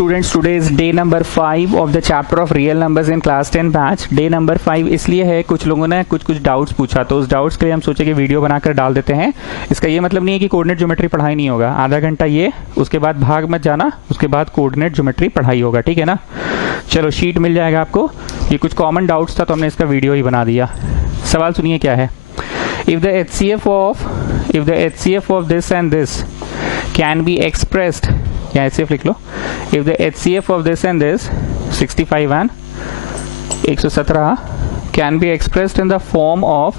Students, today is day number 5 of the chapter of real numbers in class 10 batch. Day number 5 इसलिए है कुछ लोगों ने कुछ डाउट्स पूछा, तो उस डाउट्स के लिए हम सोचे कि वीडियो बनाकर डाल देते हैं। इसका ये मतलब नहीं है कि कोऑर्डिनेट ज्योमेट्री पढ़ाई नहीं होगा, आधा घंटा ये, उसके बाद भाग मत जाना, उसके बाद कोऑर्डिनेट ज्योमेट्री पढ़ाई होगा, ठीक है ना। चलो शीट मिल जाएगा आपको। ये कुछ कॉमन डाउट्स था तो हमने इसका वीडियो ही बना दिया। सवाल सुनिए क्या है। If the HCF of this and this can be expressed, या HCF लिख लो। If the HCF of this and this 65 and 117 can be expressed in the form of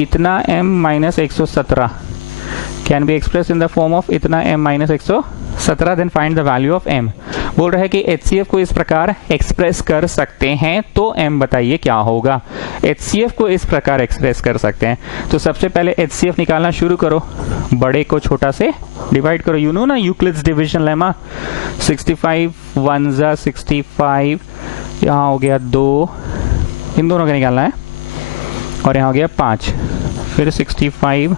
इतना m minus 117 can be expressed in the form of इतना m minus 117, then find the value of m। बोल रहा है कि HCF को इस प्रकार express कर सकते हैं तो m बताइए क्या होगा। HCF को इस प्रकार एक्सप्रेस कर सकते हैं तो सबसे पहले HCF निकालना शुरू करो, बड़े को छोटा से डिवाइड करो। यू नो ना यूक्लिड्स डिवीजन लेमा। 65 1 जा 65, यहाँ हो गया 2, इन दोनों का निकालना है, और यहाँ हो गया 5, फिर 65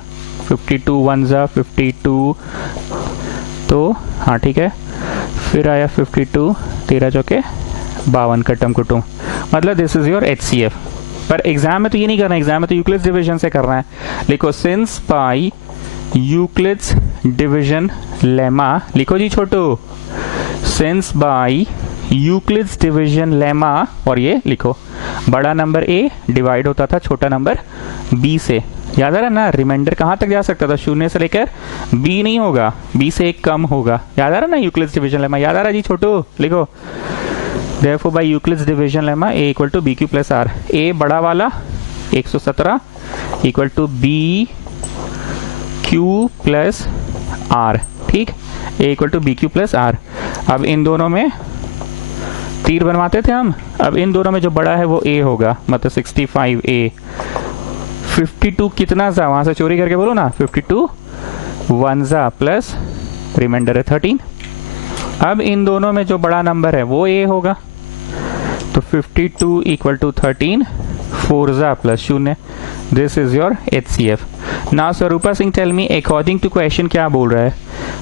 52 1 जा 52, तो हाँ ठीक है, फिर आया 52 13 चौके 52 कटम कुटुम, मतलब दिस इज योर HCF। पर एग्जाम में तो ये नहीं करना, एग्जाम में तो यूक्लिड्स डिवीजन से करना है। लिखो since by Euclid's division lemma, लिखो जी Chhotu, since by Euclid's division lemma, और ये लिखो बड़ा नंबर A डिवाइड होता था छोटा नंबर B से। याद आ रहा ना, रिमाइंडर कहाँ तक जा सकता था, 0 से लेकर B नहीं होगा, B से 1 कम होगा। याद आ रहा ना यूक्लिड्स डिवीजन लेमा, याद आ रहा जी छोटू, लिखो therefore by Euclid's division lemma A equal to BQ plus R। A बड़ा वाला 117 equal to BQ plus R, ठीक, A equal to BQ plus R। अब इन दोनों में तीर बनवाते थे हम, अब इन दोनों में जो बड़ा है वो A होगा, मतलब 65A। 52 कितना सा, वहां से चोरी करके बोलो ना, 52 1 सा प्लस रिमाइंडर है 13। अब इन दोनों में जो बड़ा नंबर है वो A होगा, तो 52 इक्वल टू 13, 4 जा plus 0, this is your HCF। Now Swarupa Singh tell me according to question क्या बोल रहा है।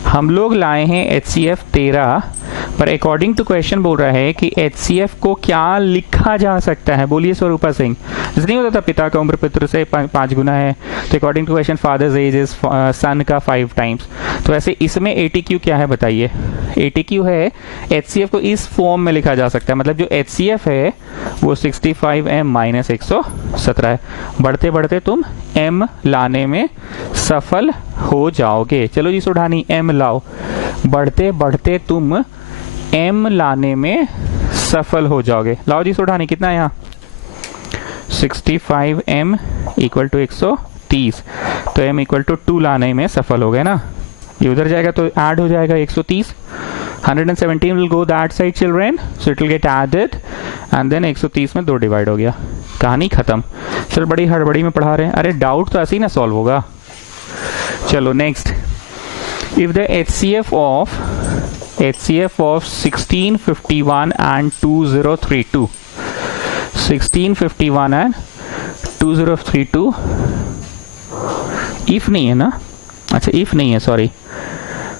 हम लोग लाए हैं HCF 13, पर अकॉर्डिंग टू क्वेश्चन बोल रहा है कि HCF को क्या लिखा जा सकता है, बोलिए स्वरूपा सिंह। जैसे नहीं होता था पिता का उम्र पितृ से 5 गुना है, तो according to question father's age is son का 5 टाइम्स। तो ऐसे इसमें ATQ क्या है बताइए। ATQ है HCF को इस फॉर्म में लिखा जा सकता है, मतलब जो HCF है वो 65m माइनस 117 है। बढ़ते बढ़ते तुम m लाने में सफल हो जाओगे। चलो जी सुढ़ानी m लाओ, बढ़ते बढ़ते तुम m लाने में सफल हो जाओगे। लाओ जी सुढ़ानी, कितना है यहाँ 65m इक्वल टू 130, तो m इक्वल टू 2 लाने में सफल हो गए ना। ये उधर जाएगा तो ऐड हो जाएगा 130, 117 will go that side children, so it will get added and then 130 में 2 डिवाइड हो गया, कहानी खत्म। चल बड़ी हड़बड़ी में पढ़ा रहे हैं, अरे डाउट तो ऐसे ही ना सॉल्व होगा। चलो next, if the HCF of 1651 and 2032, 1651 and 2032 if नहीं है ना, अच्छा इफ नहीं है, सॉरी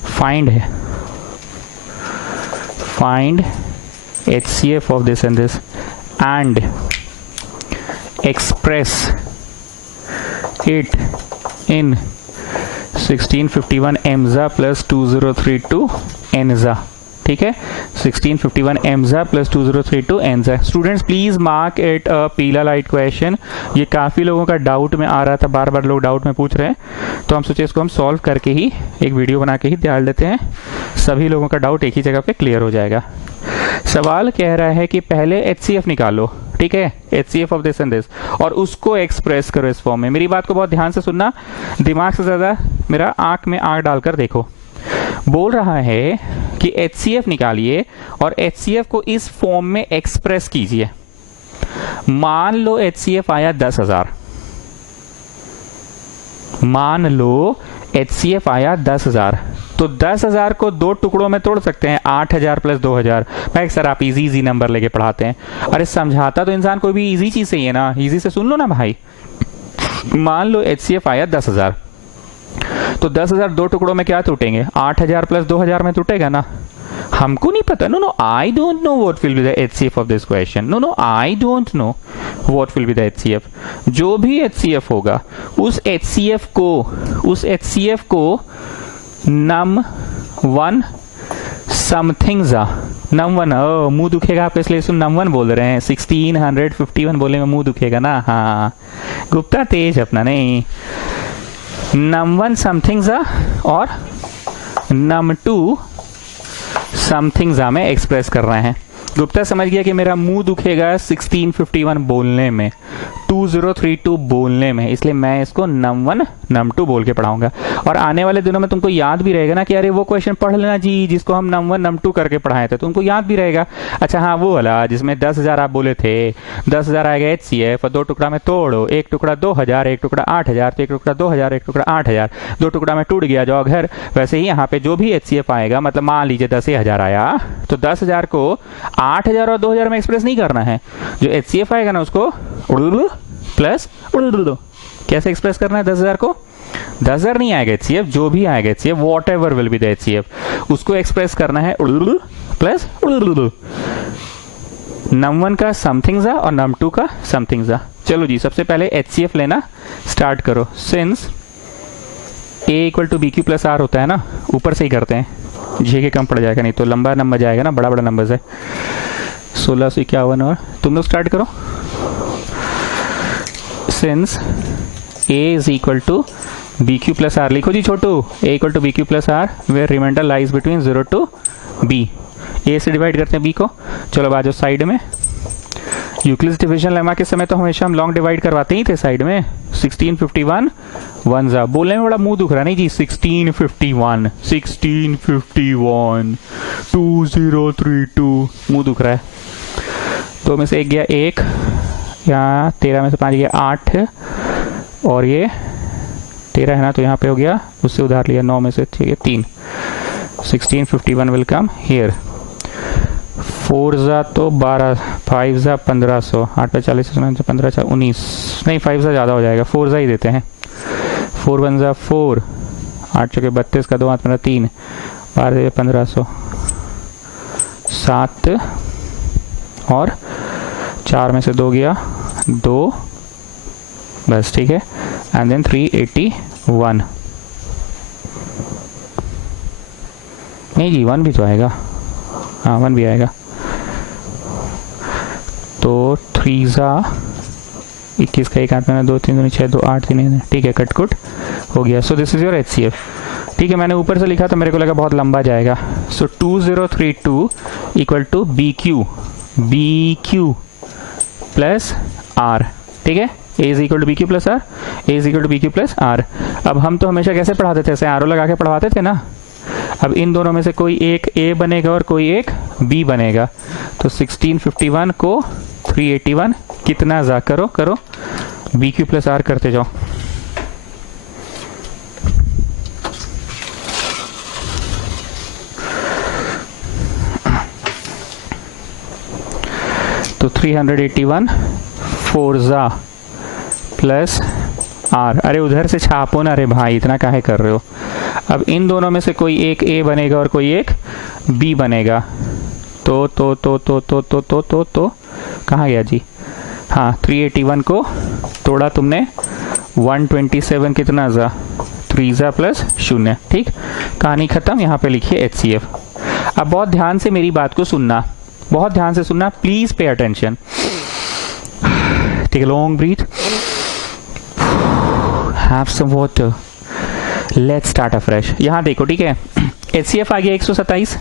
फाइंड है, find HCF of this and this and express it in 1651 mza plus 2032 nza, ठीक है, 1651 mza plus 2032 nza। Students please mark it a पीला लाइट क्वेश्चन। ये काफ़ी लोगों का डाउट में आ रहा था, बार बार लोग डाउट में पूछ रहे हैं, तो हम सोचे इसको हम सॉल्व करके ही एक वीडियो बना के ही डाल देते हैं, सभी लोगों का डाउट एक ही जगह पे क्लियर हो जाएगा। सवाल कह रहा है कि पहले HCF निकालो, ठीक है, HCF of this and this, और उसको एक्सप्रेस करो इस फॉर्म में। मेरी बात को बहुत ध्यान से सुनना, दिमाग से ज़्यादा मेरा आंख में आंख डालकर देखो। बोल रहा है कि HCF निकालिए और HCF को इस फॉर्म में एक्सप्रेस कीजिए। मान लो HCF आया 10,000, मान लो HCF आया 10,000, तो 10,000 को 2 टुकड़ों में तोड़ सकते हैं, 8,000 प्लस 2,000। भाई सर आप इजी नंबर लेके पढ़ाते हैं, अरे समझाता तो इंसान कोई भी इजी चीज चाहिए ना, इजी से सुन लो ना भाई। मान लो HCF आया 10,000, तो 10,000 2 टुकड़ों में क्या टूटेंगे, 8,000 प्लस 2,000 में टूटेगा ना। हमको नहीं पता. No I don't know what will be the HCF of this question. No I don't know what will be the HCF. जो भी HCF होगा उस HCF को नम वन समथिंग जा. नम वन, मुंह दुखेगा आपको इसलिए इसको नम वन बोल रहे हैं. 1651 बोलने में मुंह दुखेगा ना. हाँ गुप्ता तेज अपना नहीं. नम वन समथिंग जा और नम टू समथिंग जा में एक्सप्रेस कर रहे हैं. गुप्ता समझ गया कि मेरा मुंह दुखेगा 1651 बोलने में, 2032 बोलने में, इसलिए मैं इसको नम वन नम टू बोल के पढ़ाऊंगा. और आने वाले दिनों में तुमको याद भी रहेगा ना कि अरे वो क्वेश्चन पढ़ लेना जी जिसको हम नम वन नम टू करके पढ़ाए थे, तुमको याद भी रहेगा. अच्छा हाँ वो वाला जिसमें 10,000 आप बोले थे, 10,000 आएगा HCF और 2 टुकड़ा में तोड़ो, एक टुकड़ा 2,000 एक टुकड़ा 8,000, तो एक टुकड़ा 2,000 एक टुकड़ा 8,000, 2 टुकड़ा में टूट गया जाओ घर. वैसे ही यहाँ पे जो भी HCF आएगा, मतलब मान लीजिए 10,000 आया तो 10,000 को 8,000 और 2,000 में एक्सप्रेस नहीं करना है. जो HCF आएगा ना उसको प्लस कैसे एक्सप्रेस करना है. 10,000 को 10,000 नहीं आएगा HCF, जो भी आएगा HCF what ever will be the HCF उसको एक्सप्रेस करना है प्लस नम वन का समथिंग जा और नम टू का समथिंग जा. चलो जी सबसे पहले HCF लेना स्टार्ट करो. Since A equal to BQ plus R होता है ना, ऊपर से ही करते हैं, J के कम पड़ जाएगा नहीं तो लंबा नंबर जाएगा ना, बड़ा नंबर है. 1651 और तुम लोग स्टार्ट करो. Since A is equal to BQ plus R लिखो जी Chhotu. A equal to BQ plus R where remainder lies between 0 to B. A से डिवाइड करते हैं B को. चलो बाजू साइड में. यूक्लिड्स डिवीजन लेमा के समय तो हमेशा हम लॉन्ग डिवाइड करवाते ही थे साइड में. 1651 1 जा. बोलने में बड़ा मुंह दुख रहा नहीं जी. 1651 2032 मुंह दुख रहा है. 2 में से 1 गया 1, यहाँ 13 में से 5 गया 8, और ये 13 है ना तो यहाँ पे हो गया, उससे उधार लिया 9 में से 3. 1651 विल कम हियर. 4 जा तो 12, 5 जा 1500, 8 पे 40, 15 4 19, नहीं 5 जा ज़्यादा हो जाएगा, 4 जा ही देते हैं. 4 1 जा 4, 8 चौके 32 का 2 8 15 3, 12 1500, 7 और 4 में से 2 गया 2, बस ठीक है. एंड देन 381, नहीं जी 1 भी तो आएगा. हाँ 1 भी आएगा. तो 3 जा 21 का 1 8 में 2 3 2 6 2 8 3, ठीक है कटकुट हो गया. So this is your HCF. ठीक है मैंने ऊपर से लिखा तो मेरे को लगा बहुत लंबा जाएगा. So 2032 equal to BQ plus R. ठीक है, A is equal to BQ plus R, A is equal to BQ plus R. अब हम तो हमेशा कैसे पढ़ाते थे, ऐसे आरो लगा के पढ़ाते थे ना. अब इन दोनों में से कोई एक A बनेगा और कोई एक B बनेगा. तो 1651 को 381 कितना जा करो BQ प्लस R करते जाओ. तो 381 4 जा प्लस R. अरे उधर से छापो ना रे भाई, इतना काहे कर रहे हो. अब इन दोनों में से कोई एक A बनेगा और कोई एक B बनेगा. तो कहाँ गया जी. हाँ 381 को तोड़ा तुमने 127 कितना जा 3 जा प्लस 0. ठीक, कहानी खत्म. यहाँ पे लिखिए HCF. अब बहुत ध्यान से मेरी बात को सुनना, बहुत ध्यान से सुनना, please pay attention. Take a long breath, have some water, let's start afresh. यहाँ देखो ठीक है, HCF आ गया 127.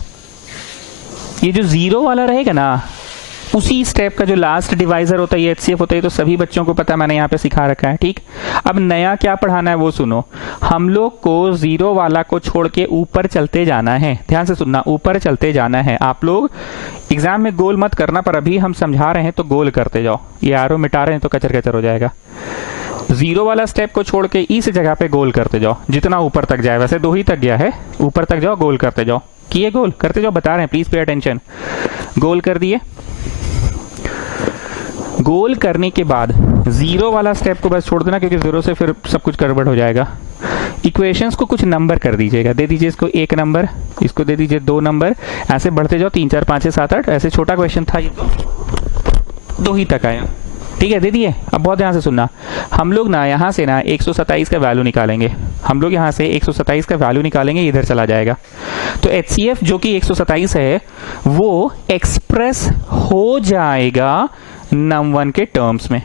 ये जो 0 वाला रहेगा ना, उसी स्टेप का जो लास्ट डिवाइजर होता है ये HCF होता है. तो सभी बच्चों को पता है, मैंने यहाँ पे सिखा रखा है. ठीक, अब नया क्या पढ़ाना है वो सुनो. हम लोग को 0 वाला को छोड़ के ऊपर चलते जाना है. ध्यान से सुनना, ऊपर चलते जाना है. आप लोग एग्जाम में गोल मत करना, पर अभी हम समझा रहे हैं तो गोल करते जाओ. ये आरो मिटा रहे हैं तो कचर कचर हो जाएगा. 0 वाला स्टेप को छोड़ के इस जगह पे गोल करते जाओ, जितना ऊपर तक जाए. वैसे 2 ही तक गया है, ऊपर तक जाओ, गोल करते जाओ. किए गोल करते जाओ, बता रहे हैं, प्लीज पे अटेंशन. गोल कर दिए. गोल करने के बाद 0 वाला स्टेप को बस छोड़ देना, क्योंकि 0 से फिर सब कुछ गड़बड़ हो जाएगा. इक्वेशंस को कुछ नंबर कर दीजिएगा, दे दीजिए इसको 1 नंबर, इसको दे दीजिए 2 नंबर, ऐसे बढ़ते जाओ 3 4 5 6 7 8, ऐसे छोटा क्वेश्चन था ये तो 2 ही तक आया, ठीक है, दे दिए। अब बहुत ध्यान से सुनना, हम लोग ना यहाँ से ना 127 का वैल्यू निकालेंगे, हम लोग यहाँ से 127 का वैल्यू निकालेंगे, इधर चला जाएगा। तो HCF जो कि 127 है वो एक्सप्रेस हो जाएगा num1 के टर्म्स में,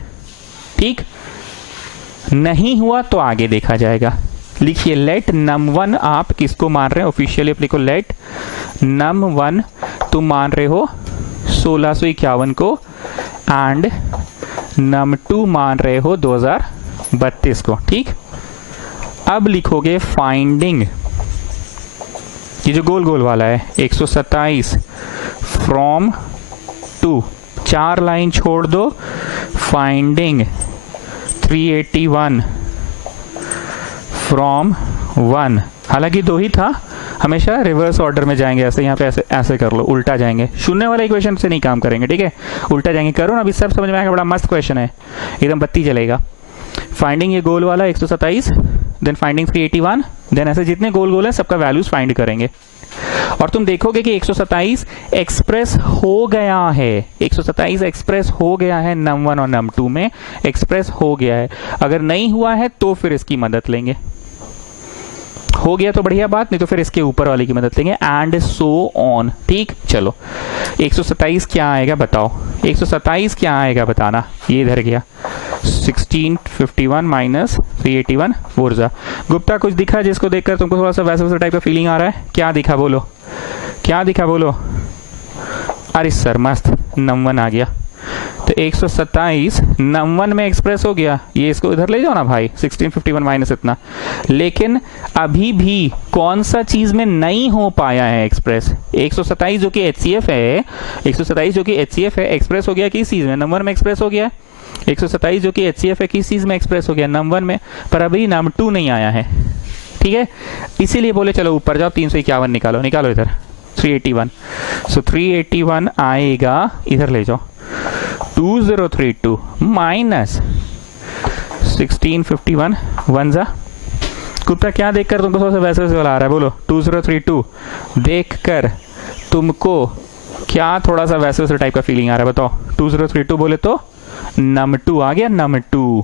ठीक, नहीं हुआ तो आगे देखा जाएगा। लिखिए लेट num1, आप किसको मान रहे हैं ऑफिशियली, आप लिखो लेट num1 तुम मान रहे हो 1651 को एंड num2 मान रहे हो 2032 को, ठीक। अब लिखोगे फाइंडिंग, ये जो गोल गोल वाला है 127 फ्रॉम 2, 4 लाइन छोड़ दो, फाइंडिंग 381 फ्रॉम 1, हालांकि 2 ही था, हमेशा रिवर्स ऑर्डर में जाएंगे, ऐसे यहाँ पे ऐसे ऐसे कर लो, उल्टा जाएंगे, शून्य वाले इक्वेशन से नहीं काम करेंगे, ठीक है, उल्टा जाएंगे। करो ना, अभी सब समझ में आएगा, बड़ा मस्त क्वेश्चन है, एकदम बत्ती जलेगा। फाइंडिंग ये गोल वाला 127, देन फाइंडिंग 381, देन ऐसे जितने गोल गोल है सबका वैल्यूज फाइंड करेंगे और तुम देखोगे कि 127 एक्सप्रेस हो गया है, 127 एक्सप्रेस हो गया है num1 और num2 में, एक्सप्रेस हो गया है। अगर नहीं हुआ है तो फिर इसकी मदद लेंगे, हो गया तो बढ़िया बात, नहीं तो फिर इसके ऊपर वाले की मदद लेंगे, एंड सो ऑन, ठीक। चलो 127 क्या आएगा बताओ, 127 क्या आएगा बताना, ये इधर गया 1651 माइनस 381 फोर्जा। गुप्ता कुछ दिखा जिसको देखकर तुमको थोड़ा सा वैसा टाइप का फीलिंग आ रहा है, क्या दिखा बोलो, क्या दिखा बोलो। अरे सर मस्त, num1 आ गया, तो 127 num1 में एक्सप्रेस हो गया, ये इसको इधर ले जाओ ना भाई, 1651 माइनस इतना। लेकिन अभी भी कौन सा चीज में नहीं हो पाया है एक्सप्रेस, 127 जो कि HCF है, 127 जो कि HCF है एक्सप्रेस हो गया किस चीज में, num1 में एक्सप्रेस हो गया। 127 जो कि HCF है किस चीज में एक्सप्रेस हो गया, num1 में, पर अभी num2 नहीं आया है, ठीक है, इसीलिए बोले चलो ऊपर जाओ, 351 निकालो, निकालो इधर 381, सो 381 आएगा, इधर ले जाओ 2032 माइनस 1651 वन जा। गुप्ता क्या देखकर तुमको थोड़ा सा वैसे वैसे वाला आ रहा है, बोलो 2032 देखकर तुमको क्या थोड़ा सा वैसे वैसे टाइप का फीलिंग आ रहा है बताओ। 2032 बोले तो num2 आ गया, num2।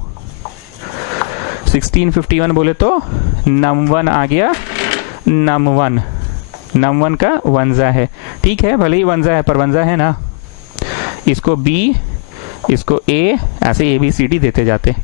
1651 बोले तो num1 आ गया, num1। num1 का वंजा है, ठीक है, भले ही वंजा है पर वंजा है ना, इसको B इसको A, ऐसे ABCD देते जाते,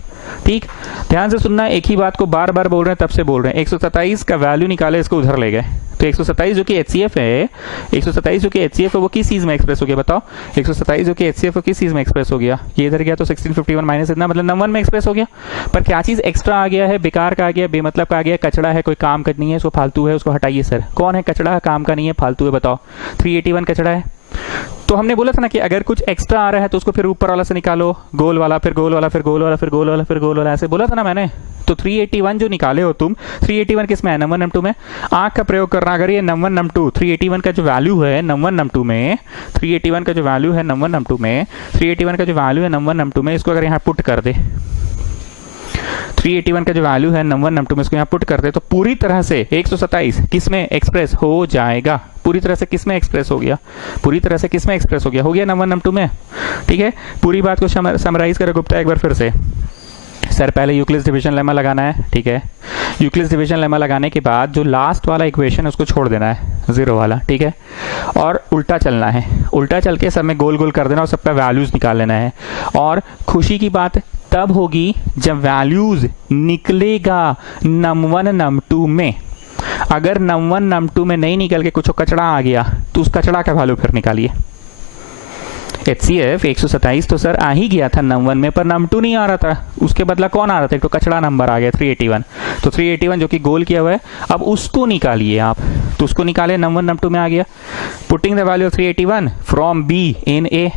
ठीक। ध्यान से सुनना, एक ही बात को बार बार बोल रहे हैं, तब से बोल रहे हैं। 127 का वैल्यू निकाले, इसको उधर ले गए, तो 127 जो कि HCF है, 127 जो कि HCF है वो किस चीज में एक्सप्रेस हो गया बताओ। 127 जो कि HCF है किस चीज में एक्सप्रेस हो गया, ये इधर गया तो 1651 माइनस इतना, मतलब num1 में एक्सप्रेस हो गया। पर क्या चीज एक्स्ट्रा आ गया है, बेकार का आ गया, बेमतलब का आ गया, कचड़ा है, कोई काम का नहीं है, उसको फालतू है, उसको हटाइए सर। कौन है कचड़ा, काम का नहीं है, फालतू है, बताओ। 381 कचड़ा है, तो हमने बोला था ना कि अगर कुछ एक्स्ट्रा आ रहा है तो उसको फिर ऊपर वाला से निकालो, गोल वाला, फिर गोल वाला, फिर गोल वाला, फिर गोल वाला, फिर गोल वाला, ऐसे बोला था ना मैंने। तो 381 जो निकाले हो तुम, 381 किस में है, num1 num2 में। आंख का प्रयोग करना, अगर ये num1 num2, 381 का जो वैल्यू है num1 num2 में, 381 का जो वैल्यू है num1 num2 में, 381 का जो वैल्यू है num1 num2 में, इसको अगर यहाँ पुट कर दे, 381 का जो वैल्यू है num1 num2 में, इसको यहाँ पुट कर दे, तो पूरी तरह से 127 किस में एक्सप्रेस हो जाएगा, पूरी तरह से किस में एक्सप्रेस हो गया, पूरी तरह से किस में एक्सप्रेस हो गया, हो गया num1 num2 में, ठीक है। पूरी बात को समराइज करो गुप्ता एक बार फिर से। सर पहले यूक्लिड्स डिवीजन लेमा लगाना है, ठीक है। यूक्लिड्स डिवीजन लेमा लगाने के बाद जो लास्ट वाला इक्वेशन है उसको छोड़ देना है, 0 वाला, ठीक है, और उल्टा चलना है, उल्टा चल के सब में गोल गोल कर देना और सबका वैल्यूज निकाल लेना है। और खुशी की बात तब होगी जब वैल्यूज निकलेगा num1 num2 में। अगर num1 num2 में नहीं निकल के कुछ कचड़ा आ गया तो उस कचड़ा का वैल्यू फिर निकालिए। HCF 127 तो सर आ ही गया था num1 में, पर num2 नहीं आ रहा था, उसके बदला कौन आ रहा था, एक तो कचड़ा नंबर आ गया 381। तो 381 जो कि गोल किया हुआ है, अब उसको निकालिए आप, तो उसको निकाले, num1 num2 में आ गया। Putting the value of 381 from B in A,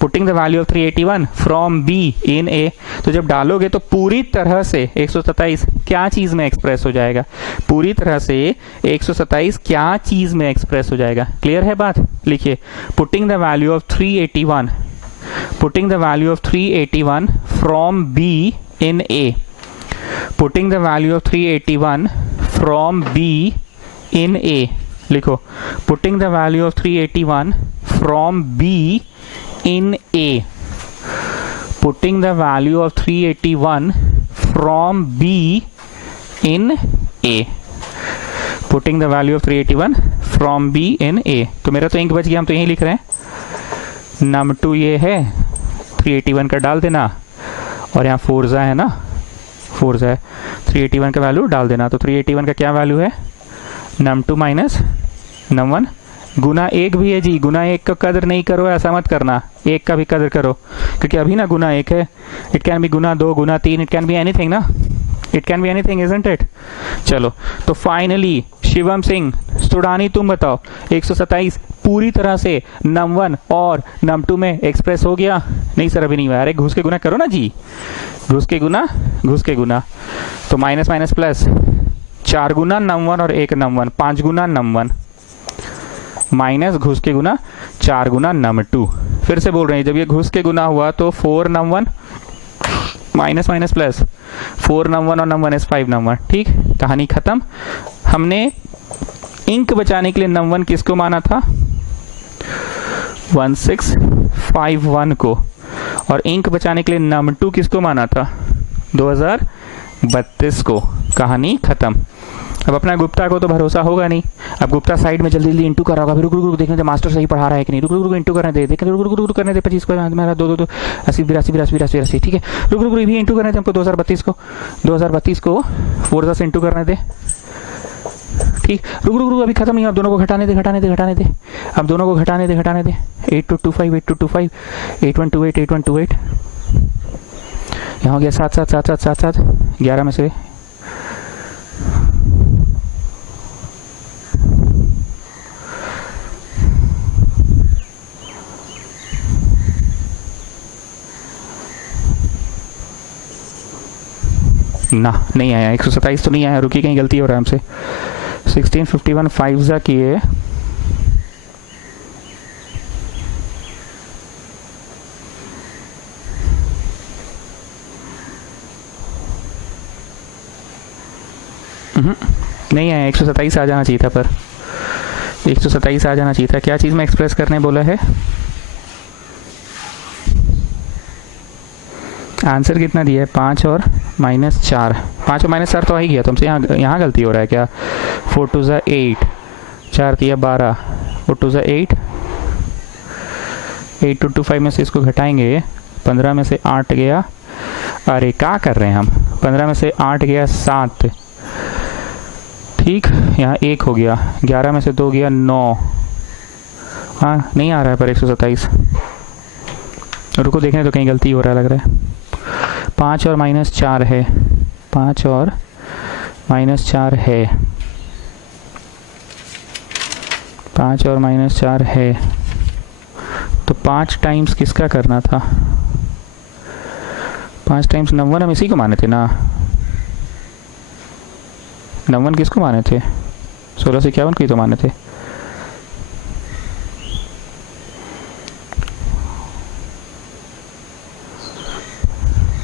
putting the value of 381 from B in A, तो जब डालोगे तो पूरी तरह से 127 क्या चीज में एक्सप्रेस हो जाएगा, पूरी तरह से 127 क्या चीज में एक्सप्रेस हो जाएगा। क्लियर है बात, लिखिए putting the value of 381, putting the value of 381 from B in A, putting the value of 381 from B in A, लिखो putting the value of 381 from B in A, putting the value of 381 from B in A, putting the value of 381 from B in A. तो मेरा तो ink बच गया, हम तो यही लिख रहे हैं num2 ये है, 381 का डाल देना और यहाँ फोर्जा है ना, फोर्जा है, 381 का वैल्यू डाल देना। तो 381 का क्या वैल्यू है, num2 माइनस num1 गुना एक भी है जी, गुना एक का कदर नहीं करो, ऐसा मत करना, एक का भी कदर करो, क्योंकि अभी ना गुना एक है, इट कैन बी गुना 2 गुना 3, इट कैन बी एनीथिंग ना, it can be anything isn't it. चलो तो फाइनली शिवम सिंह सुडानी तुम बताओ 127 पूरी तरह से num1 और num2 में एक्सप्रेस हो गया? नहीं सर अभी नहीं हुआ। अरे घुस के गुना करो ना जी, घुस के गुना, घुस के गुना, तो माइनस माइनस प्लस, 4 गुना num1 और 1 num1, 5 गुना num1 माइनस घुस के गुना 4 गुना num2। फिर से बोल रहे हैं, जब ये घुस के गुना हुआ तो 4 num1 minus minus plus, 4 num1 और num1 इज 5 num1। ठीक, कहानी खत्म। हमने इंक बचाने के लिए num1 किसको माना था, 1651 को, और इंक बचाने के लिए num2 किसको माना था, 2032 को। कहानी खत्म। अब अपना गुप्ता को तो भरोसा होगा नहीं, अब गुप्ता साइड में जल्दी जल्दी इंटू कर रहा होगा, फिर रुक रुक रुक देखने दे मास्टर सही पढ़ा रहा है कि नहीं, रुक रुक रुक इंटू करने दे, देख रुक रुक रुक करने दे, 25 को मेरा 2 2 2 80 82 82 82, ठीक है, रुक रुक रुक भी इंटू करने दे हमको, 2032 को 4 से इंटू करने दे। ठीक, रुक रुक रुक अभी खत्म नहीं, अब दोनों को घटाने दे, अब दोनों को घटाने दे 8225 8225 8128 8128, यहाँ हो गया 7 7 7 7 7 7, 11 में से ना नहीं आया, 127 तो नहीं आया, रुकी कहीं गलती हो रहा है हमसे। 1651 5 जा किए, नहीं आया, 127 आ जाना चाहिए था, पर 127 आ जाना चाहिए था। क्या चीज़ में एक्सप्रेस करने बोला है, आंसर कितना दिया है, 5 और -4, 5 और -4 तो आ ही गया, तो हमसे यहाँ गलती हो रहा है क्या। 4 2 ज़ा 8, 4 3 12, 4 2 ज़ा 8, 8 2 2 5 में से इसको घटाएंगे, 15 में से 8 गया, अरे क्या कर रहे हैं हम, 15 में से 8 गया 7, ठीक, यहाँ 1 हो गया, 11 में से 2 गया 9, हाँ नहीं आ रहा है पर 127, रुको देखने तो कहीं गलती हो रहा है लग रहा है। 5 और -4 है, 5 और -4 है, 5 और -4 है, तो 5 टाइम्स किसका करना था, 5 टाइम्स num1, हम इसी को माने थे ना, num1 किसको माने थे, 1651 को ही तो माने थे।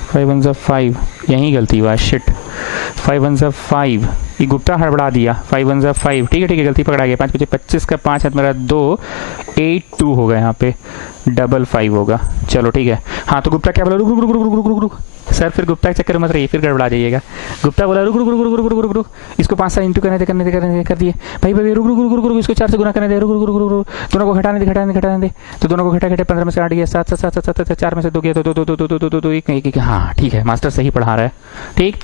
फाइव 1 ज़ा 5, यहीं गलती हुआ, शिट, 5 1 ज़ा 5, ये गुप्ता हड़बड़ा दिया, 5 1 ज़ा 5, ठीक है गलती पकड़ा गया, 5 25 का 5 हाथ मेरा 2, 8 2 होगा, यहाँ पे 55 होगा, चलो ठीक है। हाँ तो गुप्ता क्या बोला, रुक रुक रुक रुक रुक रुक रुक, सर फिर गुप्ता के चक्कर मत रहिए, फिर गड़बड़ा जाइएगा। गुप्ता बोला रुक रुक रुक रुक रुक रुक रुक, इसको 5 से इंटू करने दे कर दिए, भाई रुक रुक रुक रुक रुक, इसको 4 से गुना करने दे, रुक रुक रुक रुक रुक, दोनों को घटाने दे, तो दोनों को घटा 15 में से 8 गया, 7 7 7 7 4 में से 2 गया, तो 2 2 2 2 2 2 1, हाँ ठीक है, मास्टर सही पढ़ा रहा है। ठीक,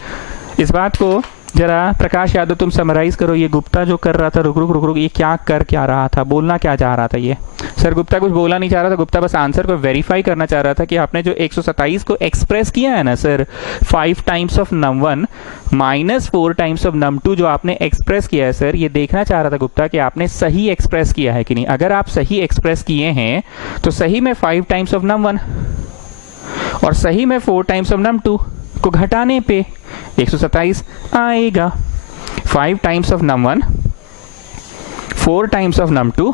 इस बात को जरा प्रकाश यादव तुम समराइज करो, ये गुप्ता जो कर रहा था, रुक रुक रुक रुक, ये क्या कर क्या रहा था, बोलना क्या चाह रहा था ये। सर गुप्ता कुछ बोला नहीं चाह रहा था, गुप्ता बस आंसर को वेरीफाई करना चाह रहा था कि आपने जो 127 को एक्सप्रेस किया है ना sir, 5 times of num1 -4 times of num2 जो आपने एक्सप्रेस किया है सर, ये देखना चाह रहा था गुप्ता कि आपने सही एक्सप्रेस किया है कि नहीं। अगर आप सही एक्सप्रेस किए हैं तो सही में 5 टाइम्स ऑफ num1 और सही में 4 टाइम्स ऑफ num2 को घटाने पे 127 आएगा। 5 times of num1, 4 times of num2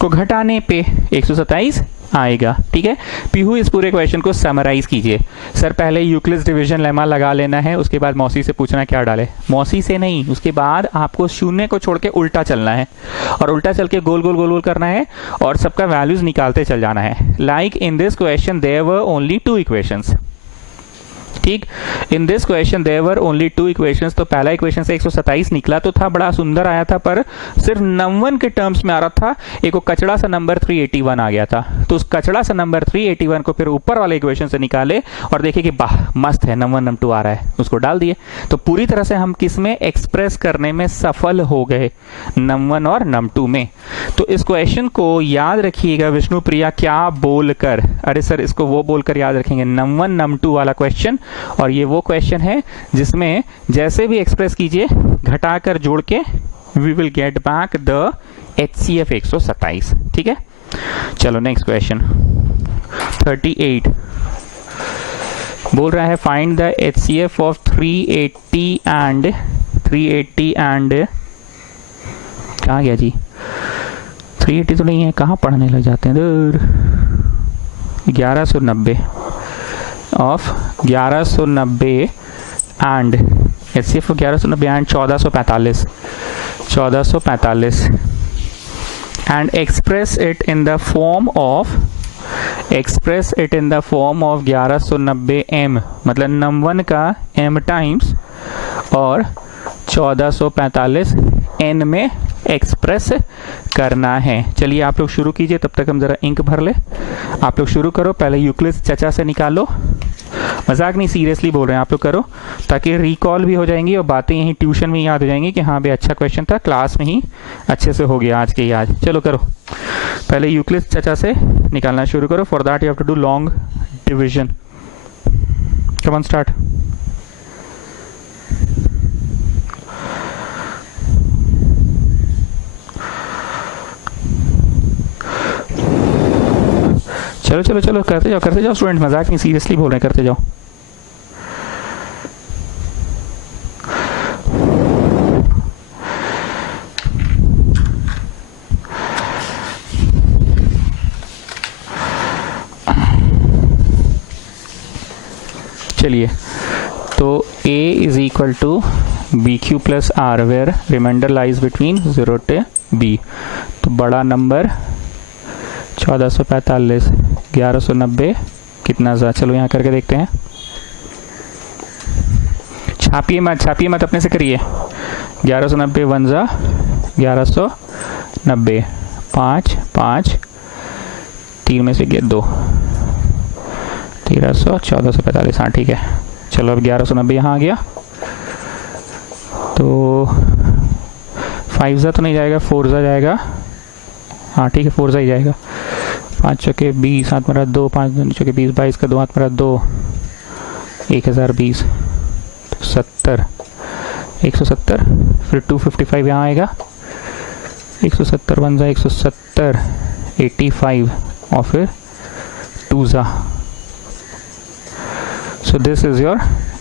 को घटाने पे 127 आएगा। ठीक है, पीहू इस पूरे क्वेश्चन को समराइज कीजिए। सर पहले यूक्लिड्स डिवीजन लेमा लगा लेना है, उसके बाद मौसी से पूछना क्या डाले, मौसी से नहीं, उसके बाद आपको शून्य को छोड़ के उल्टा चलना है और उल्टा चल के गोल गोल गोल गोल करना है और सबका वैल्यूज निकालते चल जाना है। Like in this question there were only 2 equations. ठीक, in this question there were only 2 equations. तो पहला इक्वेशन से 127 निकला तो था, बड़ा सुंदर आया था, पर सिर्फ नंबर के टर्म्स में आ रहा था। एक वो कचड़ा सा नंबर 381 आ गया था, तो उस कचड़ा सा नंबर 381 को फिर ऊपर वाले इक्वेशन से निकाले और देखे कि वाह मस्त है, नंबर नम 2 आ रहा है, उसको डाल दिए। तो पूरी तरह से हम किस में एक्सप्रेस करने में सफल हो गए, नम 1 और नम 2 में। तो इस क्वेश्चन को याद रखिएगा विष्णु प्रिया, क्या बोलकर, अरे सर इसको वो बोलकर याद रखेंगे, नम 1 नम 2 वाला क्वेश्चन। और ये वो क्वेश्चन है जिसमें जैसे भी एक्सप्रेस कीजिए घटाकर जोड़ के we will get back the HCF 127। ठीक है, चलो नेक्स्ट क्वेश्चन 38 बोल रहा है find the HCF of 380 and कहाँ गया जी, 380 तो नहीं है, कहाँ पढ़ने लग जाते हैं दूर। 1190 of 1190 and HCF 1190 and 1445 and express it in the form of 1190 m, मतलब नम 1 का m टाइम्स और 1445 n में एक्सप्रेस करना है। चलिए आप लोग शुरू कीजिए, तब तक हम जरा इंक भर ले। आप लोग शुरू करो, पहले यूक्लिड्स चचा से निकालो, मजाक नहीं सीरियसली बोल रहे हैं, आप लोग करो ताकि रिकॉल भी हो जाएंगी और बातें यहीं ट्यूशन में याद हो जाएंगी कि हाँ भाई अच्छा क्वेश्चन था, क्लास में ही अच्छे से हो गया आज के याद। चलो करो, पहले यूक्लिड्स चचा से निकालना शुरू करो। For that you have to do long division. Come on start. चलो चलो चलो करते जाओ स्टूडेंट, मजाक नहीं सीरियसली बोल रहे हैं, करते जाओ। चलिए, तो A is equal to BQ plus R where remainder lies between 0 to B। तो बड़ा नंबर 1445 1190 कितना ज़ा, चलो यहाँ करके देखते हैं। छापिए मत अपने से करिए। 1190 1 ज़ा 1190, 5 5 3 में से गया 2, 1300 1445। हाँ ठीक है, चलो अब 1190 यहाँ आ गया, तो 5 ज़ा तो नहीं जाएगा, 4 ज़ा जाएगा। हाँ ठीक है, 4 ज़ा ही जाएगा। 5 चौके 20, हाथ मेरा 2, 5 चौके 20, 22 का 2, हाथ मेरा 2, 1020, 70, 170, फिर 255 यहाँ आएगा, 170 1 ज़ा 170, 85 और फिर 2 ज़ा। So this is your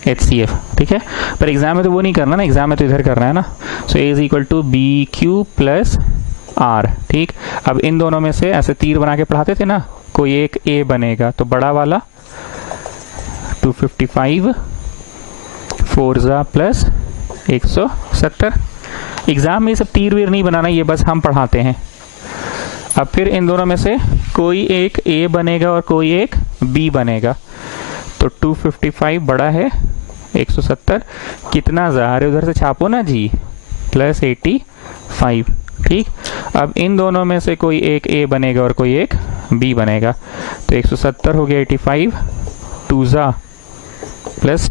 HCF। ठीक है, पर एग्जाम में तो वो नहीं करना ना, एग्जाम में तो इधर करना है ना। So A is equal to BQ plus R। ठीक, अब इन दोनों में से ऐसे तीर बना के पढ़ाते थे ना, कोई एक A बनेगा, तो बड़ा वाला 255 4 ज़ा प्लस 170। एग्जाम में ये सब तीर वीर नहीं बनाना, ये बस हम पढ़ाते हैं। अब फिर इन दोनों में से कोई एक A बनेगा और कोई एक B बनेगा, तो 255 बड़ा है 170, कितना ज़ा, अरे उधर से छापो ना जी, प्लस 85। ठीक, अब इन दोनों में से कोई एक A बनेगा और कोई एक B बनेगा, तो 170 हो गया 85, 2 ज़ा प्लस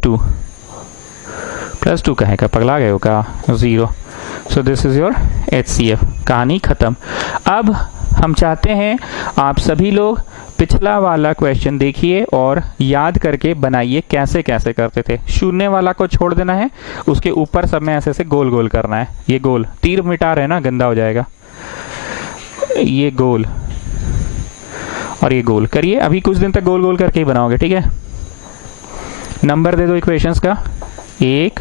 2 कहेगा, पगला गए हो का 0। So this is your HCF। कहानी खत्म। अब हम चाहते हैं आप सभी लोग पिछला वाला क्वेश्चन देखिए और याद करके बनाइए कैसे कैसे करते थे। शून्य वाला को छोड़ देना है, उसके ऊपर सब में ऐसे ऐसे गोल गोल करना है। ये गोल तीर मिटा रहे ना, गंदा हो जाएगा। ये गोल और ये गोल करिए, अभी कुछ दिन तक गोल गोल करके ही बनाओगे। ठीक है, नंबर दे दो इक्वेशंस का, 1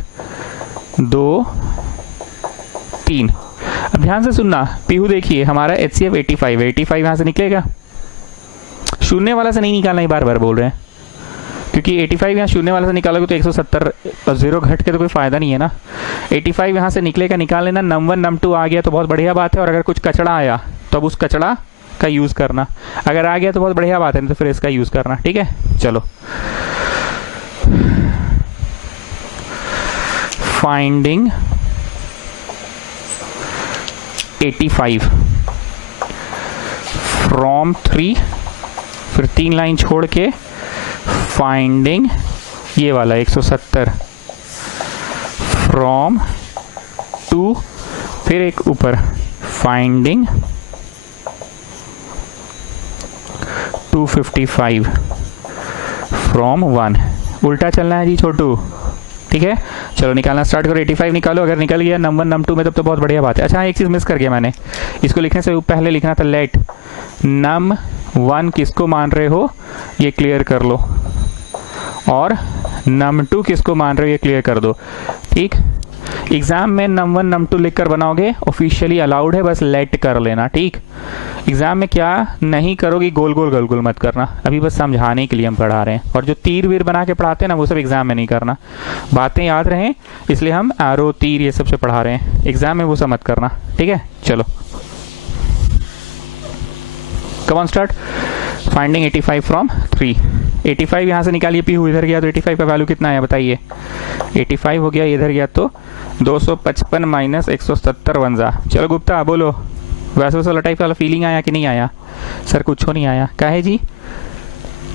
2 3। अब ध्यान से सुनना, पीहू देखिए हमारा HCF 85 है, 85 यहाँ से निकलेगा, शून्य वाला से नहीं निकालना, ही बार बार बोल रहे हैं, क्योंकि 85 यहाँ शून्य वाला से निकालोगे तो 170 और 0 घट के तो कोई फायदा नहीं है ना। 85 यहाँ से निकलेगा, निकाल लेना। नम 1 नम 2 आ गया तो बहुत बढ़िया बात है, और अगर कुछ कचड़ा आया तो अब उस कचड़ा का यूज़ करना, अगर आ गया तो बहुत बढ़िया बात है, नहीं तो फिर इसका यूज़ करना। ठीक है, चलो फाइंडिंग 85 फ्रॉम 3, फिर 3 लाइन छोड़ के फाइंडिंग ये वाला 170 फ्रॉम 2, फिर एक ऊपर फाइंडिंग 255 फ्रॉम 1। उल्टा चलना है जी छोटू, ठीक है। चलो निकालना स्टार्ट करो, 85 निकालो, अगर निकल गया नम 1 नम 2 में तब तो बहुत बढ़िया बात है। अच्छा एक चीज़ मिस कर गया मैंने, इसको लिखने से पहले लिखना था लेट नम 1 किसको मान रहे हो ये क्लियर कर लो, और नम 2 किसको मान रहे हो ये क्लियर कर दो। ठीक, एग्जाम में नम 1 नम 2 लिख कर बनाओगे, ऑफिशियली अलाउड है, बस लेट कर लेना। ठीक, एग्जाम में क्या नहीं करोगी, गोल गोल गोल गोल मत करना, अभी बस समझाने के लिए हम पढ़ा रहे हैं, और जो तीर वीर बना के पढ़ाते हैं ना वो सब एग्जाम में नहीं करना, बातें याद रहें इसलिए हम एरो तीर ये सब से पढ़ा रहे हैं, एग्जाम में वो सब मत करना। ठीक है, चलो कम ऑन स्टार्ट। फाइंडिंग 85 फ्रॉम 3, 85 यहाँ से निकालिए, पीहू इधर गया तो 85 का वैल्यू कितना है बताइए। 85 हो गया, इधर गया तो 255 माइनस 170 वंजा। चलो गुप्ता बोलो, वैसे वाला टाइप वाला फीलिंग आया कि नहीं आया? सर कुछ नहीं आया, काहे जी?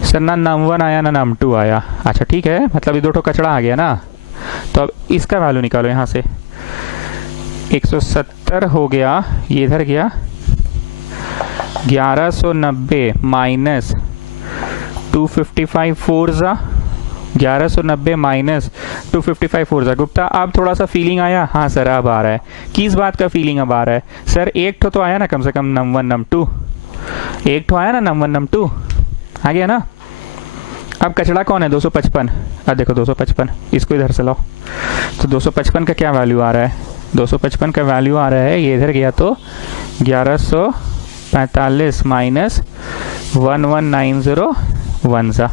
सर ना नम 1 आया ना नम 2 आया। अच्छा ठीक है, मतलब ये दो ठो कचड़ा आ गया ना, तो अब इसका वैल्यू निकालो यहाँ से। 170 हो गया, ये इधर गया 1190 माइनस 255 फोर ज़ा, 1190 माइनस 255 फोर ज़ा। गुप्ता अब थोड़ा सा फीलिंग आया? हाँ सर अब आ रहा है। किस बात का फीलिंग अब आ रहा है? सर एक ठो तो आया ना कम से कम नम 1 नम 2, एक ठो आया ना नम 1 नम 2 आ गया ना। अब कचड़ा कौन है? 255। अब देखो 255, इसको इधर से लाओ, तो 255 का क्या वैल्यू आ रहा है? 255 का वैल्यू आ रहा है, ये इधर गया तो 1145 माइनस 11901 सा।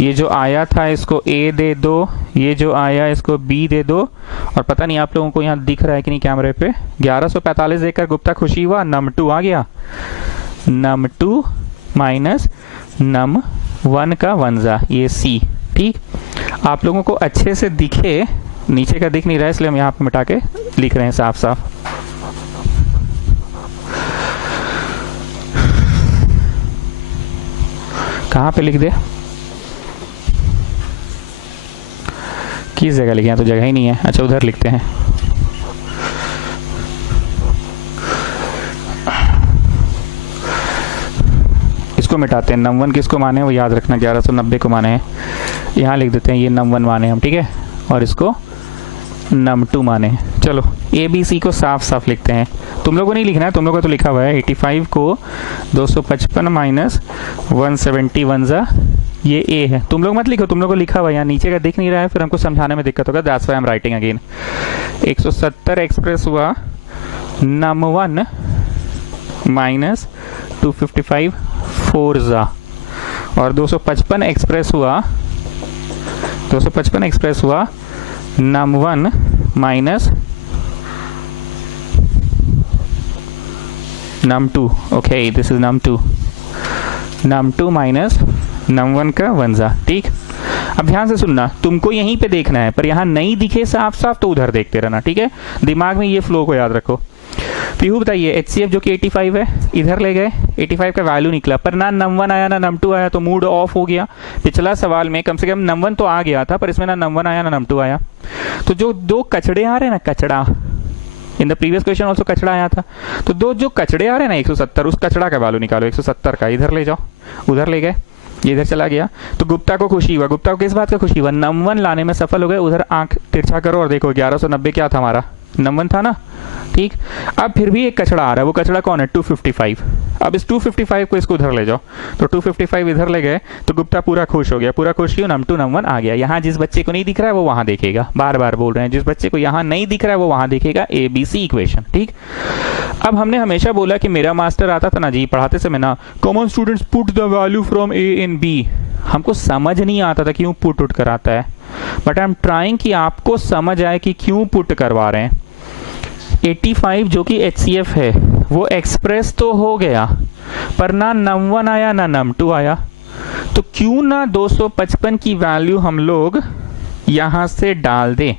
ये जो आया था इसको A दे दो, ये जो आया इसको B दे दो, और पता नहीं आप लोगों को यहाँ दिख रहा है कि नहीं कैमरे पे, 1145 देकर गुप्ता खुशी हुआ, नम 2 आ गया, नम 2 माइनस नम 1 का 1 ज़ा, ये C। ठीक, आप लोगों को अच्छे से दिखे, नीचे का दिख नहीं रहा है इसलिए हम यहाँ पे मिटा के लिख रहे हैं साफ साफ। कहाँ पे लिख दे, किस जगह लिखे हैं? तो जगह ही नहीं है। अच्छा उधर लिखते हैं। इसको मिटाते हैं, नम 1 किसको माने वो याद रखना, 1190 को माने हैं। यहाँ लिख देते हैं ये नम 1 माने हम, ठीक है, और इसको नम 2 माने। चलो ABC को साफ साफ लिखते हैं, तुम लोगों को नहीं लिखना है, तुम लोगों को तो लिखा हुआ है 85 को 255 माइनस 171 ज़ा, ये A है, तुम लोग मत लिखो, तुम लोग को लिखा हुआ है, यहाँ नीचे का दिख नहीं रहा है, फिर हमको समझाने में दिक्कत होगा, that's why I am writing again. 170 express हुआ नम 1 माइनस 255 4 ज़ा, और 255 एक्सप्रेस हुआ, 255 एक्सप्रेस हुआ num 1 minus num 2। Okay this is num 2, num 2 minus num 1 का 1 ज़ा। ठीक, अब ध्यान से सुनना, तुमको यहीं पे देखना है, पर यहाँ नहीं दिखे साफ साफ तो उधर देखते रहना, ठीक है, दिमाग में ये फ्लो को याद रखो। पीहू बताइए, HCF जो कि 85 है इधर ले गए, 85 का वैल्यू निकला, पर ना नम 1 आया ना नम 2 आया, तो मूड ऑफ हो गया। पिछला सवाल में कम से कम नम 1 तो आ गया था, पर इसमें ना नम 1 आया ना नम 2 आया, तो जो दो कचड़े आ रहे हैं ना, कचड़ा, in the previous question also कचड़ा आया था, तो दो जो कचड़े आ रहे हैं ना 170, उस कचड़ा का वैल्यू निकालो। 170 का इधर ले जाओ, उधर ले गए, ये इधर चला गया, तो गुप्ता को खुशी हुआ। गुप्ता को किस बात का खुशी हुआ? नम 1 लाने में सफल हो गए। उधर आंख तिरछा करो और देखो 1190 क्या था हमारा, नम 1 था ना, ठीक। अब फिर भी एक कचड़ा आ रहा है, वो कचड़ा कौन है? 255। अब इस 255 को इसको उधर ले जाओ, तो 255 इधर ले गए तो गुप्ता पूरा खुश हो गया। पूरा खुश क्यों? नम 2 नम 1 आ गया। यहाँ जिस बच्चे को नहीं दिख रहा है वो वहां देखेगा, बार बार बोल रहे हैं, जिस बच्चे को यहाँ नहीं दिख रहा है वो वहां देखेगा ABC इक्वेशन, ठीक। अब हमने हमेशा बोला कि मेरा मास्टर आता था ना जी पढ़ाते समय ना, common students put the value from A in B। हमको समझ नहीं आता था क्यों पुट उट कराता है, बट आई एम ट्राइंग कि आपको समझ आए कि क्यों पुट करवा रहे हैं। 85 जो कि HCF है वो एक्सप्रेस तो हो गया, पर ना नम 1 आया ना नम 2 आया, तो क्यों ना 255 की वैल्यू हम लोग यहां से डाल दें।